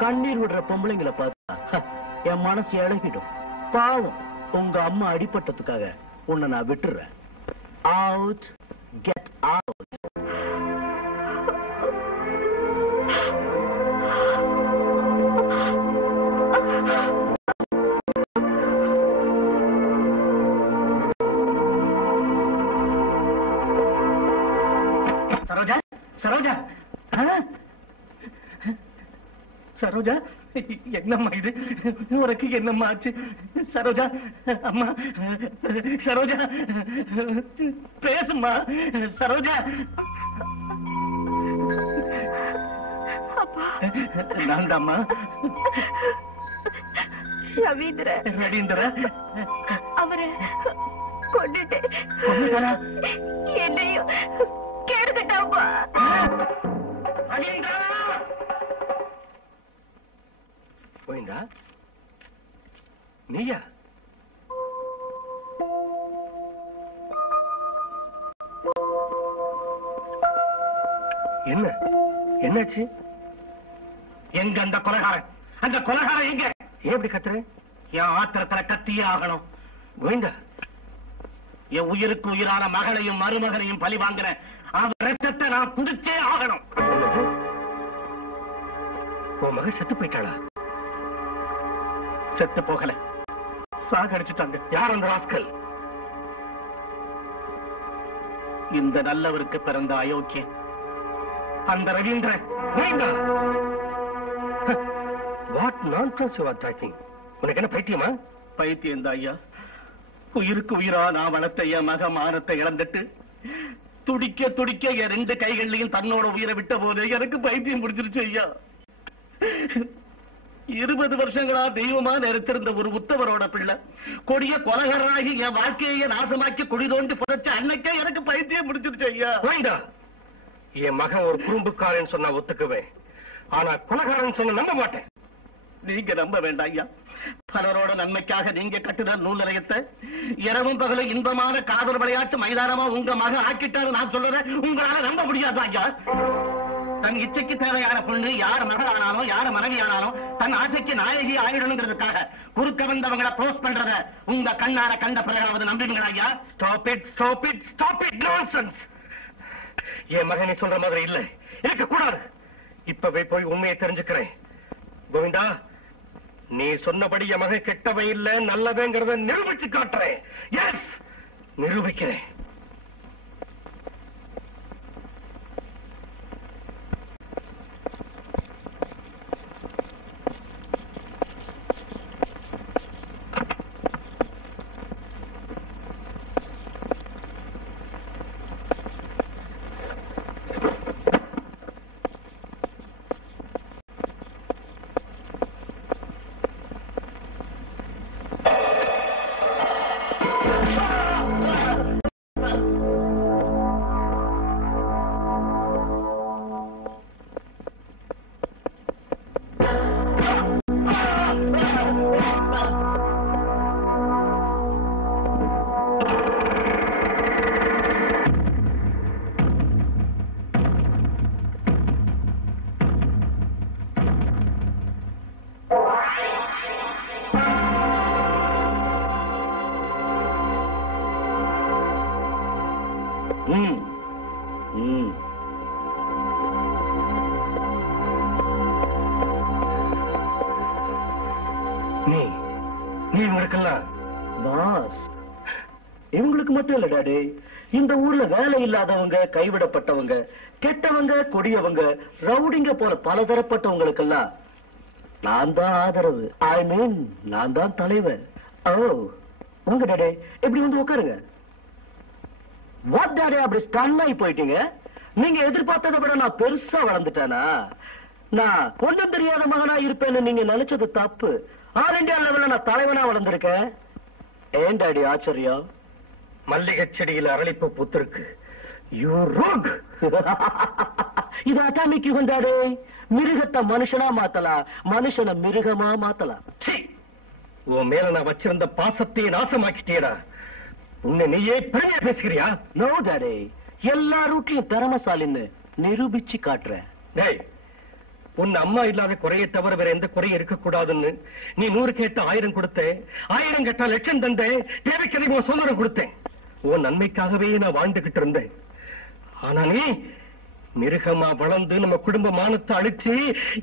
கண்ணீர் விடுற பொம்பளைங்களை பார்த்தா என் மனசு இழகிடும். பாவம், உங்க அம்மா அடிபட்டதுக்காக உன்னை நான் விட்டுறேன். Out, get out. Saroja, Saroja, Saroja, என்னம்மா இது? உனக்கு என்னம்மா ஆச்சு? சரோஜா, அம்மா, சரோஜா, பேசுமா சரோஜா. அப்பா, நான் தாம்மா. ரவீந்திர ரவீந்திர அவரை கொண்டுட்டு என்னையும் கெடுத்துட்டாப்பா. கோவிந்தா, நீயா? என்ன என்னாச்சு? எங்க அந்த கொலைகாரன்? அந்த கொலைகாரன் எங்க? ஏன் இப்படி கத்துற? என் ஆத்திரத்துல கத்தியே ஆகணும். கோவிந்தா, என் உயிருக்கு உயிரான மகளையும் மருமகனையும் பழி வாங்குற அவன் ரத்தத்தை நான் குடிச்சே ஆகணும். உன் மக செத்து போயிட்டாளா? செத்து போகல, சாகடிச்சுட்டாங்க. யார் அந்த ராஸ்கல்? இந்த நல்லவருக்கு பிறந்த அயோக்கியன் அந்த Ravindran. Govinda, what nonsense you are talking? உனக்கு என்ன பைத்தியமா? பைத்தியம் தான் ஐயா. உயிருக்கு உயிரா நான் வளர்த்த என் மக மானத்தை இழந்துட்டு துடிக்க துடிக்க என் 2 கைகள்லையும் தன்னோட உயிரை விட்ட போது எனக்கு பைத்தியம் பிடிச்சிருச்சு ஐயா. 20 வருஷங்களா தெய்வமா நிறுத்திருந்த ஒரு உத்தவரோட பிள்ளை கொடிய கொலகாரனாகி என் வாழ்க்கையை நாசமாக்கி குடி தோண்டி புதைச்ச அன்னைக்கே எனக்கு பைத்தியம் பிடிச்சிருச்சு ஐயா. கோவிந்தா, என் மகன் ஒரு குறும்புக்காரன் சொன்னா ஒத்துக்குவேன், ஆனா கொலைகாரன் சொன்ன நம்ப மாட்டேன். நீங்க நம்ப வேண்டாம் ஐயா. பலரோட நன்மைக்காக நீங்க கட்டுற நூல் நிலையத்தை இரவும் பகலும் இன்பமான காதல் விளையாட்டு மைதானமா உங்க மகன் ஆக்கிட்டாரு நான் சொல்றேன். உங்களால நம்ப முடியாது ஐயா. தன் இச்சைக்கு தேவையான பொண்ணு யார் மகள் ஆனாலும் யார் மனைவி ஆனாலும் தன் ஆசைக்கு நாயகி ஆயிடணுங்கிறதுக்காக குறுக்க வந்தவங்களை க்ளோஸ் பண்றத உங்க கண்ணார கண்ட பிறகாவது நம்புவீங்களா ஐயா? Stop it, stop it, stop it, nonsense. என் மகனை சொல்ற மாதிரி இல்ல, இருக்க கூடாது. இப்பவே போய் உண்மையை தெரிஞ்சுக்கிறேன். கோவிந்தா, நீ சொன்னபடி என் மகன் கெட்டவன் இல்ல நல்லவங்கிறத நிரூபிச்சு காட்டுறேன். எஸ், நிரூபிக்கிறேன். நீ இவங்களுக்கெல்லாம் பாஸ், இவங்களுக்கு மட்டும் இல்ல டாடி, இந்த ஊர்ல வேலை இல்லாதவங்க, கைவிடப்பட்டவங்க, கெட்டவங்க, கொடியவங்க, ரவுடிங்க போற பலதரப்பட்டவங்களுக்கெல்லாம் நான் தான் ஆதரவு. ஐ மீன், நான் தான் தலைவர். ஓ, உங்க டாடி எப்படி வந்து உட்காருங்க. வாட் டாடி, அப்படி ஸ்டன் ஆகி போயிட்டீங்க? நீங்க எதிர்பார்த்ததை விட நான் பெருசா வளர்ந்துட்டேனா? நான் ஒண்ணும் தெரியாத மகனா இருப்பேன்னு நீங்க நினைச்சது தப்பு. ஆல் இந்தியா லெவல்ல நான் தலைவனா வளர்ந்திருக்கேன். ஏன் டாடி ஆச்சரியம்? மல்லிகை செடியில் அரளிப்பு பூத்திருக்கு. You rogue. இது அட்டாமிக் யுகம் டாடி. மிருகத்தை மனுஷனா மாத்தலாம், மனுஷனை மிருகமா மாத்தலாம். உன் மேல நான் வச்சிருந்த பாசத்தையே நாசமாக்கிட்டேடா. உன்னை நீயே பெருமையா பேசுகிறியா? நோ டாடி, எல்லா ரூட்லயும் திறமசாலின்னு நிரூபிச்சு காட்டுறேன். டேய், உன் அம்மா இல்லாத குறையை தவிர வேற எந்த குறையும் இருக்கக்கூடாதுன்னு நீ 100 கேட்ட 1000 கொடுத்தேன், 1000 கேட்டா லட்சம் தந்தேன், தேவைக்கதை சுதந்திரம் கொடுத்தேன். உன் நன்மைக்காகவே நான் வாழ்ந்துகிட்டு இருந்தேன். ஆனா நீ மிருகமா வளர்ந்து நம்ம குடும்ப மானத்தை அழிச்சு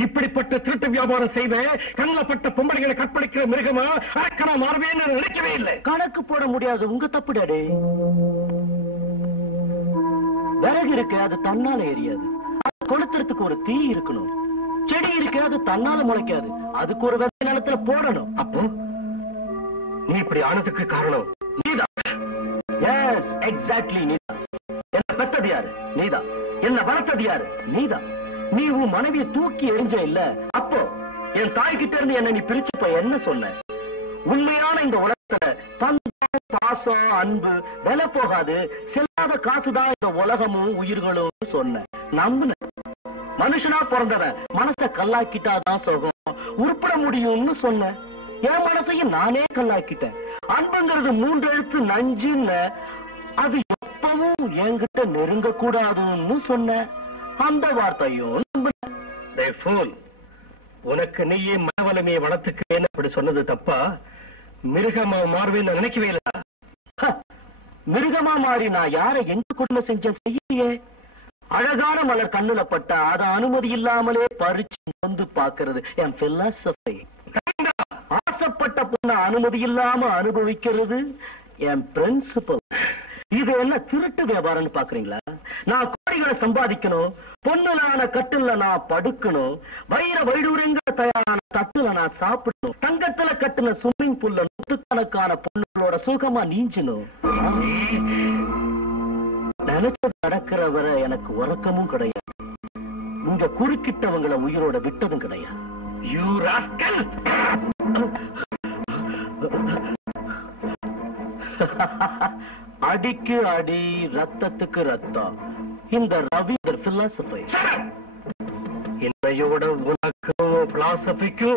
இப்படிப்பட்ட திருட்டு வியாபாரம் செய்வேன், கண்ணப்பட்ட பொம்பளைகளை கற்பழிக்கிற மிருகமா அரக்கனா மாறுவேன்னு நினைக்கவே இல்லை. கணக்கு போட முடியாது, உங்க தப்பு டாடி. விறகு இருக்கு, அது தன்னால எரியாது. அது கொளுத்துறதுக்கு ஒரு தீ இருக்கணும். செடி இருக்கு, அது தன்னால முளைக்காது. அதுக்கு ஒரு வெப்ப நிலத்துல போடணும். அப்போ நீ இப்படி ஆனதுக்கு காரணம் நீதான். எஸ், எக்ஸாக்ட்லி நீதான். என்ன பெத்தது யாரு? நீதான். என்ன வளர்த்தது யாரு? நீதான். நீ உன் மனைவியை தூக்கி எறிஞ்ச இல்ல, அப்போ என் தாய்கிட்ட இருந்து என்ன நீ பிரிச்சுப்ப என்ன சொன்ன? உண்மையான இந்த உலகத்துல பந்தம், பாசம், அன்பு விலை போகாது, செல்லாத காசுதான் இந்த உலகமும் உயிர்களும் சொன்ன. நம்புன. மனுஷனா பிறந்தவன் மனசை கல்லாக்கிட்டாதான் சுகம், உருப்பட முடியும்னு சொன்ன. என் மனசையும் நானே கல்லாக்கிட்டேன். அன்புங்கிறது 3 எழுத்து நஞ்சுன்னு, அது எப்பவும் என்கிட்ட நெருங்க கூடாதுன்னு சொன்ன. அந்த வார்த்தையும் நம்புன. உனக்கு நீயே மனவளமையை வளர்த்துக்கேன்னு அப்படி சொன்னது தப்பா? மிருகமா மாறுவேன்னு நினைக்கவே இல்ல. மிருகமா மாறி நான் யாரை எந்த கொடுமை செஞ்ச செய்யலையே. அழகான மலர் கண்ணுல பட்டா அதை அனுமதி இல்லாமலே பறிச்சு வந்து பாக்குறது என் பிலாசபி. ஆசைப்பட்ட பொண்ண அனுமதி இல்லாம அனுபவிக்கிறது என் பிரின்சிபல். இது என்ன திருட்டு வியாபாரம்னு பாக்குறீங்களா? நான் கோடிகளை சம்பாதிக்கணும், பொண்ணுலான கட்டுல நான் படுக்கணும், வைர வைடூரியங்கிற தயாரான தட்டுல நான் சாப்பிடணும், தங்கத்துல கட்டுன ஸ்விம்மிங் பூல்ல நூற்றுக்கணக்கான பொண்ணுகளோட சுகமா நீஞ்சணும். நினைச்சு நடக்கிற வரை எனக்கு உறக்கமும் கிடையாது. இங்க குறுக்கிட்டவங்களை உயிரோட விட்டதும் கிடையாது. You rascal! அடிக்கு அடி, ரத்தத்துக்கு ரத்தம். இந்த ரவீந்தர் பிலாசபி. என்னையோட உனக்கும் பிலாசபிக்கு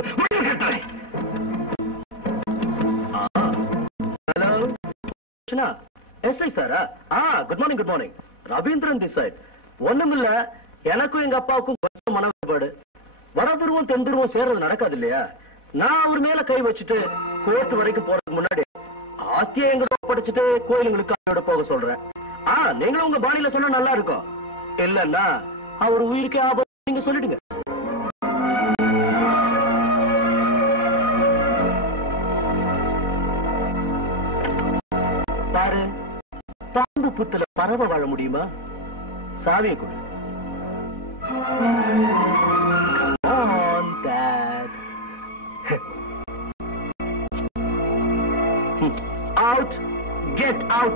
ஹலோ எஸ்ஐ சாரா? Good morning. Good morning. Ravindran this side. ஒண்ணுமில்ல, எனக்கும் எங்க அப்பாவுக்கும் கொஞ்சம் மன வேறுபாடு. வடதுருவம் தென்துருவம் சேர்றது நடக்காது இல்லையா? நான் அவர் மேல கை வச்சுட்டு கோர்ட் வரைக்கும் போறதுக்கு முன்னாடி ஆஸ்தியை எங்க படிச்சுட்டு கோயிலுங்களுக்கு போக சொல்றேன். நீங்களும் உங்க பாணியில சொன்னா நல்லா இருக்கும். இல்லன்னா அவர் உயிருக்கே ஆபத்து, நீங்க சொல்லிடுங்க. பாரு, பாம்பு புத்துல பறவை வாழ முடியுமா? சாவியை கொடு. On, Dad. Out. Get out.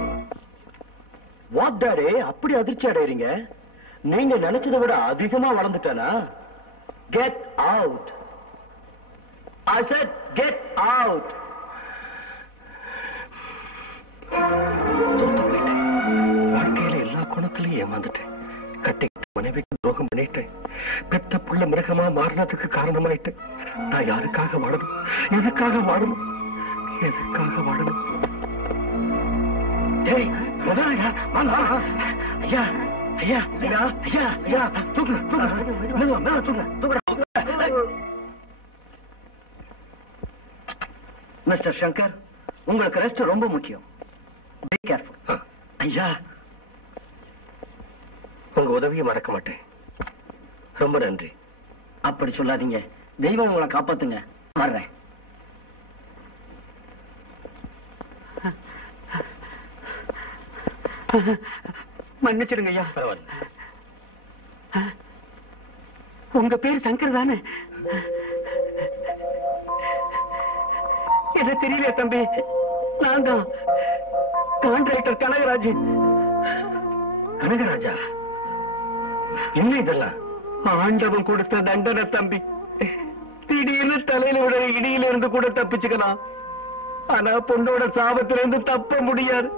What, Daddy? அப்படி அதிர்ச்சி அடையறீங்க? நீங்க நினைச்சதை விட அதிகமா வளர்ந்துட்டானா? Get out. I said get out. வாழ்க்கையில எல்லா குணத்திலையும் ஏமாந்துட்டேன். கட்டிக்கிட்ட மனைவிக்கு துரோகம் பண்ணிட்டேன். பெத்த புள்ள மிருகமா மாறினதுக்கு காரணமாயிட்டேன். நான் யாருக்காக வாழணும்? எதுக்காக வாழணும்? எதுக்காக வாழணும்? ஐயா ஐயா ஐயா ஐயா ஐயா தூக்கு மிஸ்டர் சங்கர், உங்களுக்கு ரெஸ்ட் ரொம்ப முக்கியம். Be careful. ஐயா, உங்க உதவியை மறக்க மாட்டேன். ரொம்ப நன்றி. அப்படி சொல்லாதீங்க. தெய்வம் உங்களை காப்பாத்துங்க. வர்றேன். மன்னிச்சிடுங்க ஐயா. உங்க பேர் சங்கர் தானே? என்ன தெரியல தம்பி. நான் தான் கான்ட்ராக்டர் கனகராஜன். கனகராஜா? என்ன இதெல்லாம்? ஆண்டவன் கொடுத்த தண்டனை தம்பி. திடீர்னு தலையில விட இடியில இருந்து கூட தப்பிச்சுக்கலாம். ஆனா பொண்ணோட சாபத்திலிருந்து தப்ப முடியாது.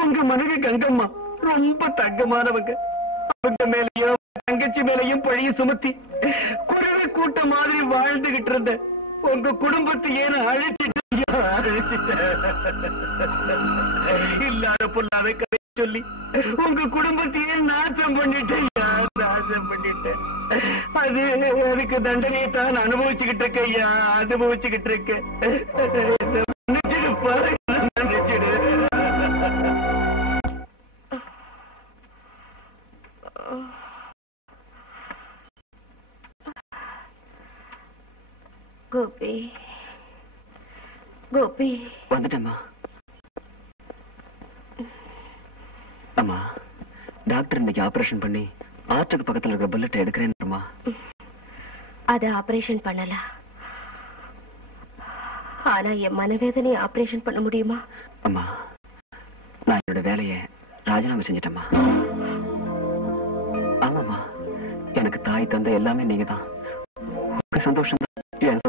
உங்க மனைவி கங்கம்மா ரொம்ப தங்கமானவங்க. அவங்க மேலையும் தங்கச்சி மேலையும் பழிய சுமத்தி குருவி கூட்ட மாதிரி வாழ்ந்துகிட்டு இருந்த உங்க குடும்பத்தை ஏன் அழைச்சிட்டு இல்லாத பொல்லாத கதை சொல்லி உங்க குடும்பத்தையே நாசம் பண்ணிட்டேன். அது அதுக்கு தண்டனையை தான் அனுபவிச்சுக்கிட்டு இருக்க ஐயா, அனுபவிச்சுக்கிட்டு இருக்க. நினைச்சிடு. கோபி, கோபி வந்துட்டேம்மா. அம்மா, டாக்டர் இன்னைக்கு ஆபரேஷன் பண்ணி ஆற்றுக்கு பக்கத்துல இருக்கிற புல்லட் எடுக்கிறேன்மா. அது ஆபரேஷன் பண்ணல. ஆனா என் மனவேதனை ஆபரேஷன் பண்ண முடியுமா? அம்மா, நான் என்னோட வேலையை ராஜினாமா செஞ்சிட்டேம்மா. ஆமாம்மா, எனக்கு தாய் தந்தை எல்லாமே நீங்க தான். சந்தோஷம் தான்.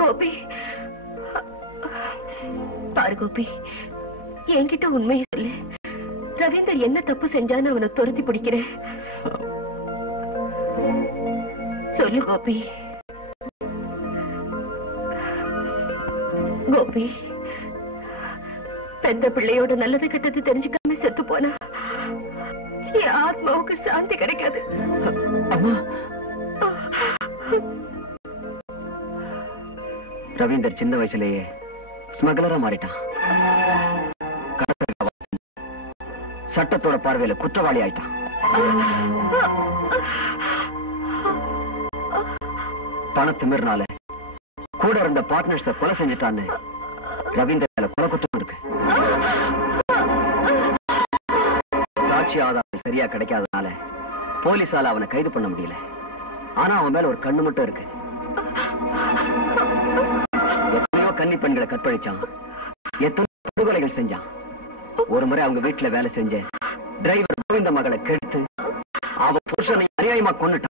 கோபி, பாரு கோபி, என்கிட்ட உண்மையை சொல்லு. ரவீந்தர் என்ன தப்பு செஞ்சான்னு அவனை துரத்தி பிடிக்கிறேன். சொல்லு கோபி. கோபி, பெத்த பிள்ளையோட நல்லது கெட்டது தெரிஞ்சுக்காம செத்து போனா என் ஆத்மாவுக்கு சாந்தி கிடைக்காது. அம்மா, ரவீந்தர் சின்ன வயசுலயே ஸ்மக்லரா மாறிட்டான். சட்டத்தோட பார்வையில குற்றவாளி ஆயிட்டான். பணத்து மீறினால கூட இருந்த பார்ட்னர்ஸ கொலை செஞ்சுட்டான்னு ரவீந்தர் மேல கொலை குற்றம் இருக்கு. சாட்சி ஆதாரம் சரியா கிடைக்காதனால போலீஸால அவனை கைது பண்ண முடியல. ஆனா அவன் மேல ஒரு கண்ணு மட்டும் இருக்கு. எத்தனையோ கன்னி பெண்களை கற்பழிச்சான், எத்தனையோ படுகொலைகள் செஞ்சான். ஒரு முறை அவங்க வீட்டுல வேலை செஞ்ச டிரைவர் கோவிந்த மகளை கெடுத்து அவன் புருஷனை அநியாயமா கொன்னுட்டான்.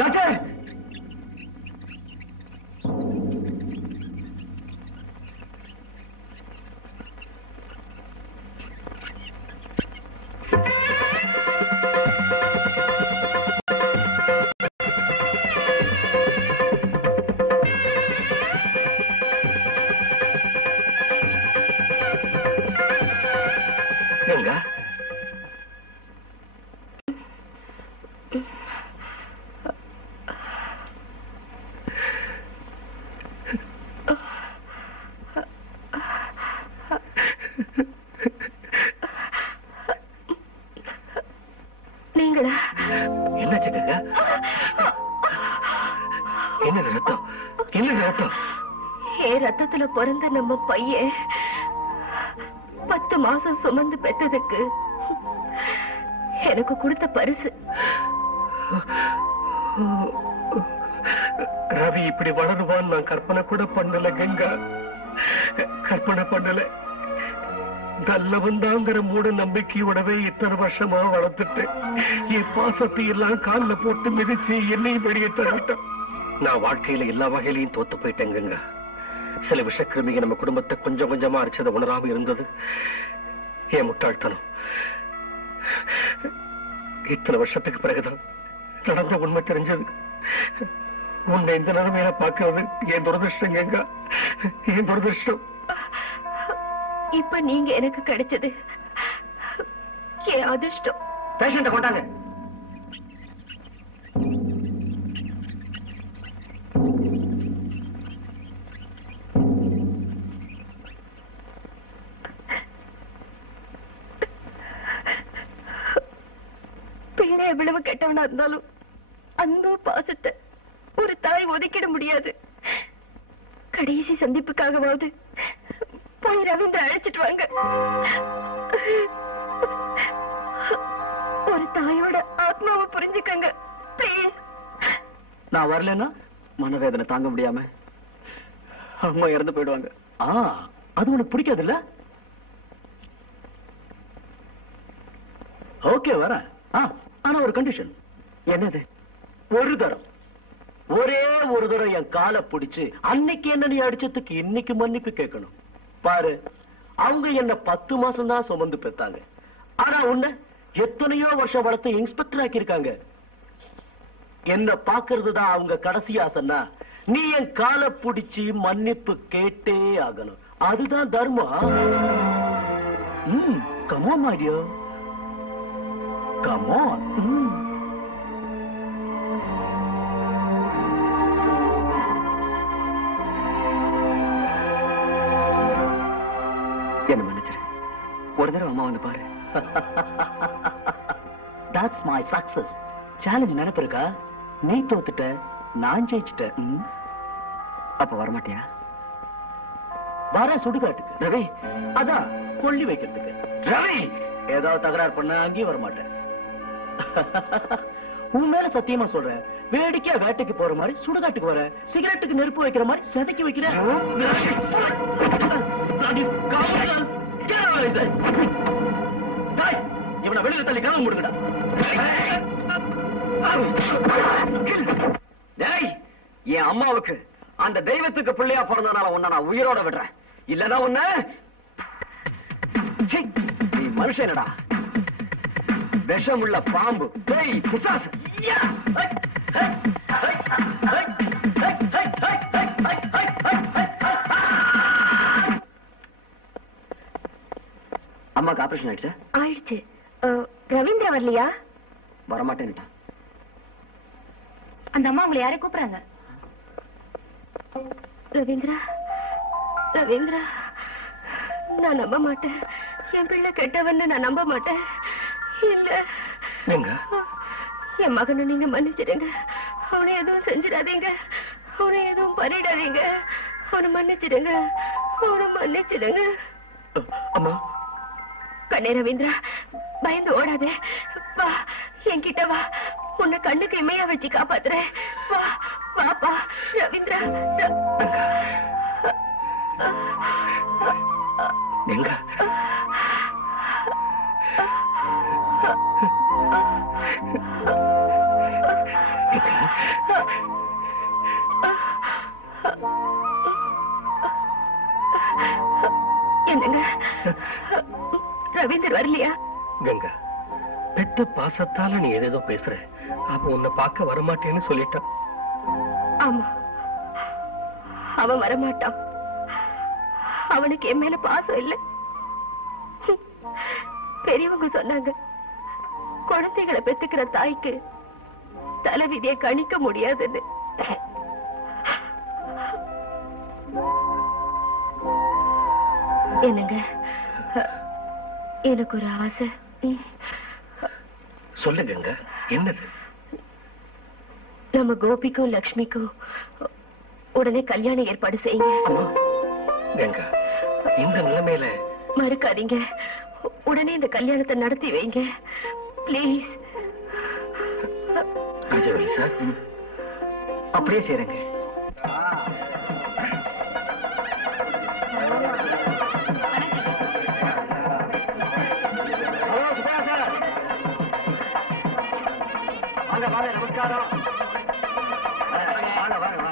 டாக்டர், ரத்தத்துல பிறந்த நம்ம பையன் 10 மாசம் சுமந்து பெற்றதுக்கு எனக்கு கொடுத்த பரிசு. ரவி இப்படி வளருவான் நான் கற்பனை கூட பண்ணல கங்கா, கற்பனை பண்ணல. நல்லவந்தாங்கிற மூட நம்பிக்கையோடவே இத்தனை வருஷமா வளர்த்துட்டு என் பாசத்தை எல்லாம் காலில் போட்டு மிதிச்சு என்னையும் வெளியே தள்ளிட்டான். நான் வாழ்க்கையில எல்லா வகையிலையும் தோத்து போயிட்டேன் கங்கா. சில விஷக்கிருமிக நம்ம குடும்பத்தை கொஞ்சம் கொஞ்சமா அரிச்சதை உணராம இருந்தது என் முட்டாள்தனம். இத்தனை வருஷத்துக்கு பிறகுதான் நடந்த உண்மை தெரிஞ்சது. உன்னை இந்த நிலைமையில பாக்குறது என் துரதிருஷ்டம் கங்கா, என் துரதிருஷ்டம். இப்ப நீங்க எனக்கு கிடைச்சது என் அதிர்ஷ்டம். பேஷண்ட கொண்டாங்க. பிள்ளை எவ்வளவு கெட்டவனா இருந்தாலும் அன்பு பாசத்தை ஒரு தாய் ஒதுக்கிட முடியாது. கடைசி சந்திப்புக்காகவாவது போய் ரவீந்திர அழைச்சிட்டு வாங்க. ஒரு தாயோட ஆத்மாவை புரிஞ்சுக்கங்க பிளீஸ். நான் வரலன்னா மனவேதனை தாங்க முடியாம அம்மா இறந்து போயிடுவாங்க. அது உனக்கு பிடிக்காது இல்ல? ஓகே வர. ஆனா ஒரு கண்டிஷன். என்னது? ஒரு தரம், ஒரே ஒரு தரம் என் காலை பிடிச்சு அன்னைக்கு என்ன நீ அடிச்சதுக்கு இன்னைக்கு மன்னிப்பு கேட்கணும். பாரு, அவங்க என்ன 10 மாசம் தான் சுமந்து பெத்தாங்க. ஆனா உன்ன எத்தனையோ வருஷம் வளர்த்து இன்ஸ்பெக்டர் ஆக்கியிருக்காங்க. என்ன பாக்குறது தான் அவங்க கடைசி ஆசைன்னா நீ என் காலை பிடிச்சி மன்னிப்பு கேட்டே ஆகணும். அதுதான் தர்மம். come on my dear, come on. என்ன மன்னிச்சிரு. ஒரு தடவை அம்மா வந்து பாரு. That's my success. சேலஞ்ச் நினைப்பு இருக்கா? நீ தோத்துட்ட, நான் ஜெயிச்சிட்டேன். அப்ப வரமாட்டியா? வர சுடுகாட்டுக்கு. ரவி, அதான் கொள்ளி வைக்கிறதுக்கு. ரவி, ஏதாவது தகராறு பண்ண அங்கேயும் வரமாட்டேன். உன் மேல சத்தியமா சொல்றேன், வேடிக்கையா வேட்டைக்கு போற மாதிரி சுடுகாட்டுக்கு வர, சிகரெட்டுக்கு நெருப்பு வைக்கிற மாதிரி செதைக்கு வைக்கிற. இவனை வெளியில தள்ளி காவல் முடிங்கடா. என் அம்மாவுக்கு அந்த தெய்வத்துக்கு பிள்ளையா பிறந்தனால உன்னை நான் உயிரோட விடுறேன். இல்லன்னா உன்ன நீ மனுஷனடா, விஷமுள்ள பாம்பு, பேய், பிசாசு. அம்மாக்கு ஆபரேஷன் ஆயிடுச்சு? ஆயிடுச்சு. ரவீந்திரா வரலையா? வரமாட்டேன்ட்டா. அந்த அம்மா உங்களை யாரை கூப்பிடுறாங்க? ரவீந்திரா, ரவீந்திரா, நான் நம்ப மாட்டேன். என் பிள்ளை கெட்டவன்னு நான் நம்ப மாட்டேன். இல்ல, என் மகனை நீங்க மன்னிச்சிடுங்க. அவனை எதுவும் செஞ்சிடாதீங்க. அவனை எதுவும் பண்ணிடாதீங்க. அவனை மன்னிச்சிடுங்க. அவனை மன்னிச்சிடுங்க. அம்மா. கண்ணே ரவீந்திரா, பயந்து ஓடாதே. வா, என்கிட்ட வா. உன்னை கண்ணுக்கு இமையா வச்சு காப்பாத்துறேன். வா, வாப்பா ரவீந்திரா. எங்க என்னங்க, ரவீந்தர் வரலையா? கங்கா, பெத்த பாசத்தால நீ ஏதேதோ பேசுற. அப்ப உன்னை பார்க்க வரமாட்டேன்னு சொல்லிட்டான். ஆமா, அவன் வரமாட்டான். அவனுக்கு என் மேல பாசம் இல்ல. பெரியவங்க சொன்னாங்க, குழந்தைகளை பெத்துக்கிற தாய்க்கு தலைவிதியை கணிக்க முடியாதுன்னு. என்னங்க, எனக்கு ஒரு ஆசை. சொல்லுங்க, என்னது? நம்ம கோபிக்கும் லக்ஷ்மிக்கும் உடனே கல்யாணம் ஏற்பாடு செய்யுங்க. கங்கா, இந்த நிலைமையில மறுக்காதீங்க. உடனே இந்த கல்யாணத்தை நடத்தி வைங்க பிளீஸ். ராஜவல்லி சார், அப்படியே செய்றேங்க. வாங்க வாங்க, நமஸ்காரம். வாங்க வாங்க வாங்க.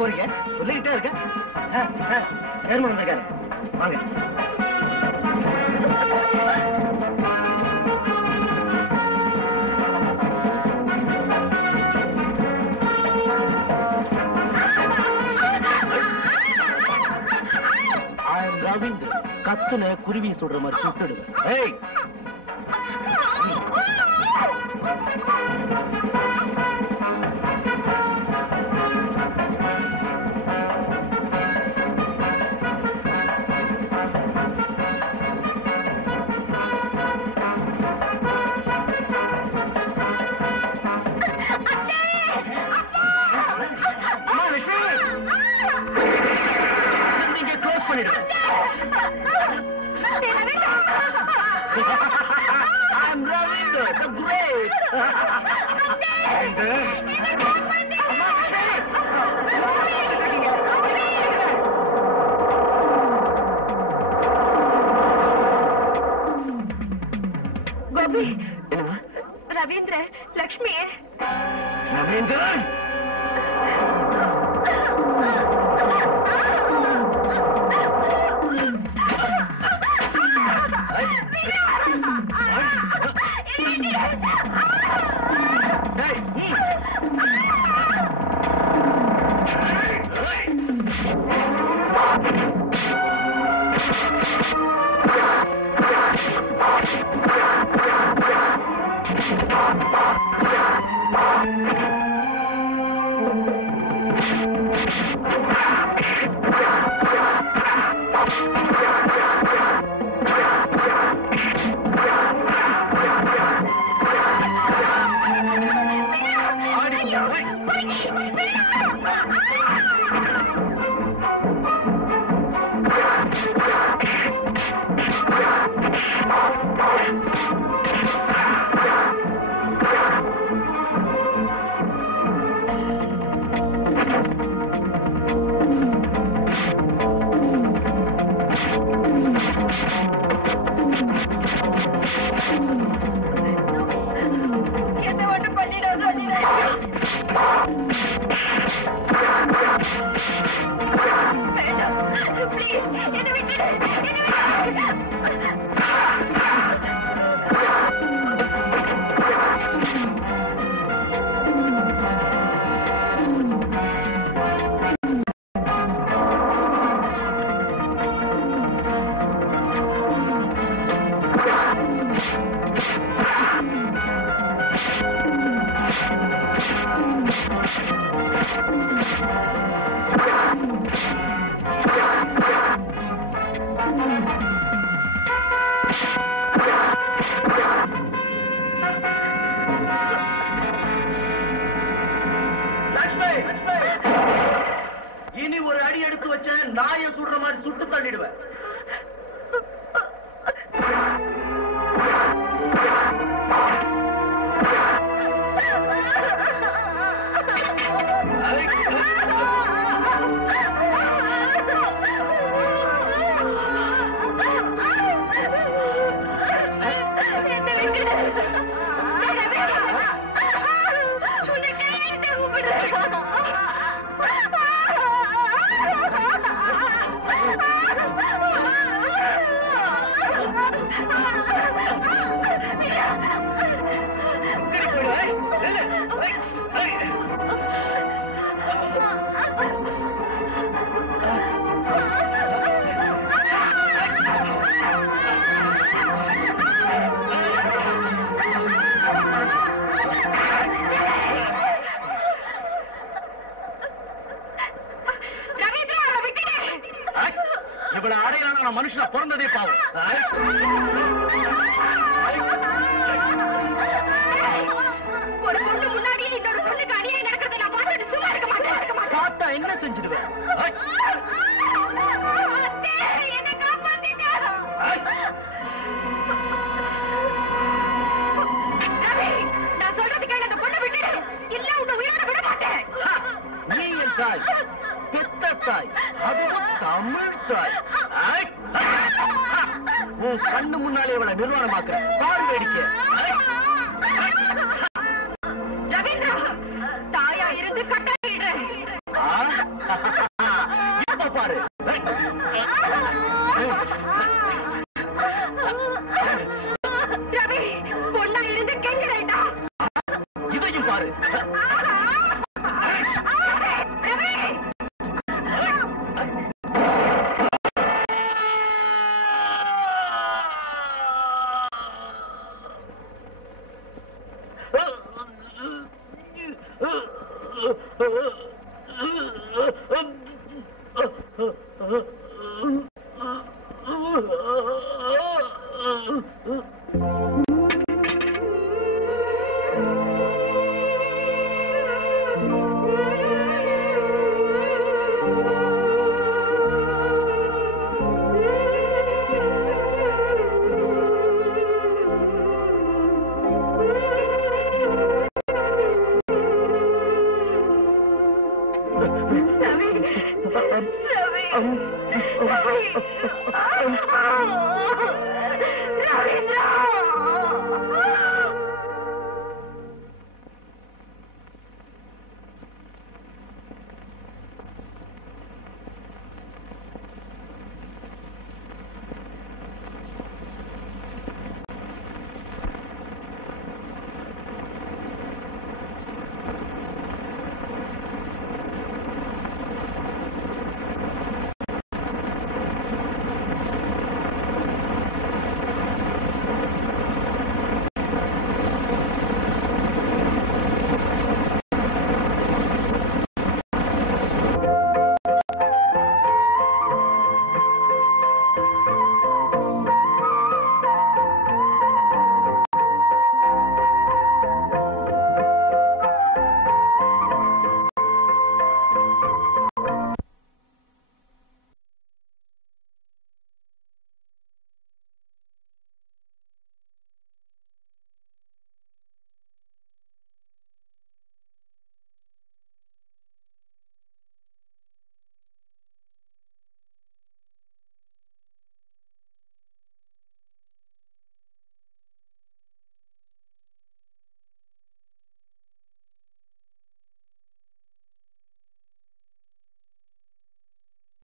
போறீங்க? சொல்லிக்கிட்டே இருக்க. சேர்மன் வந்திருக்காரு, வாங்க. ரவீந்திர கத்துல குருவி சுடுற மாதிரி சுட்டுடுவேன். ஏய், I'm Ravindra, the great. Gopi, Ravindra, Lakshmi. Ravindra, இனி ஒரு அடி எடுத்து வச்ச நாயை சுடுற மாதிரி சுட்டு தள்ளிடுவேன். இவ்வளவு அடையாளம் நான் மனுஷனா பிறந்ததே பாவம். ஒரு பொண்ணு முன்னாடி இன்னொரு பொண்ணுக்கு அடியே நடக்கிறத நான் பார்த்துட்டு சும்மா இருக்க மாட்டேன். பார்த்தா என்ன செஞ்சிடுவேன்? என்ன காப்பாத்தீங்க. நான் சொல்றது கேளு, அந்த பொண்ணை விட்டுடு. இல்ல உன்னை உயிரோட விட மாட்டேன். நீ என் தாய், பெத்த தாய், அது தமிழ் தாய். உன் கண்ணு முன்னாலே இவளை நிர்வாணமாக்க பால் வேடிக்கை. ரவீந்திரா, தாயா இருந்து கட்டளையிடுறேன். இப்ப பாரு. ரவி, பொண்ணா இருந்து கெஞ்சுறேன்டா. இதையும் பாரு. ரவீந்திரா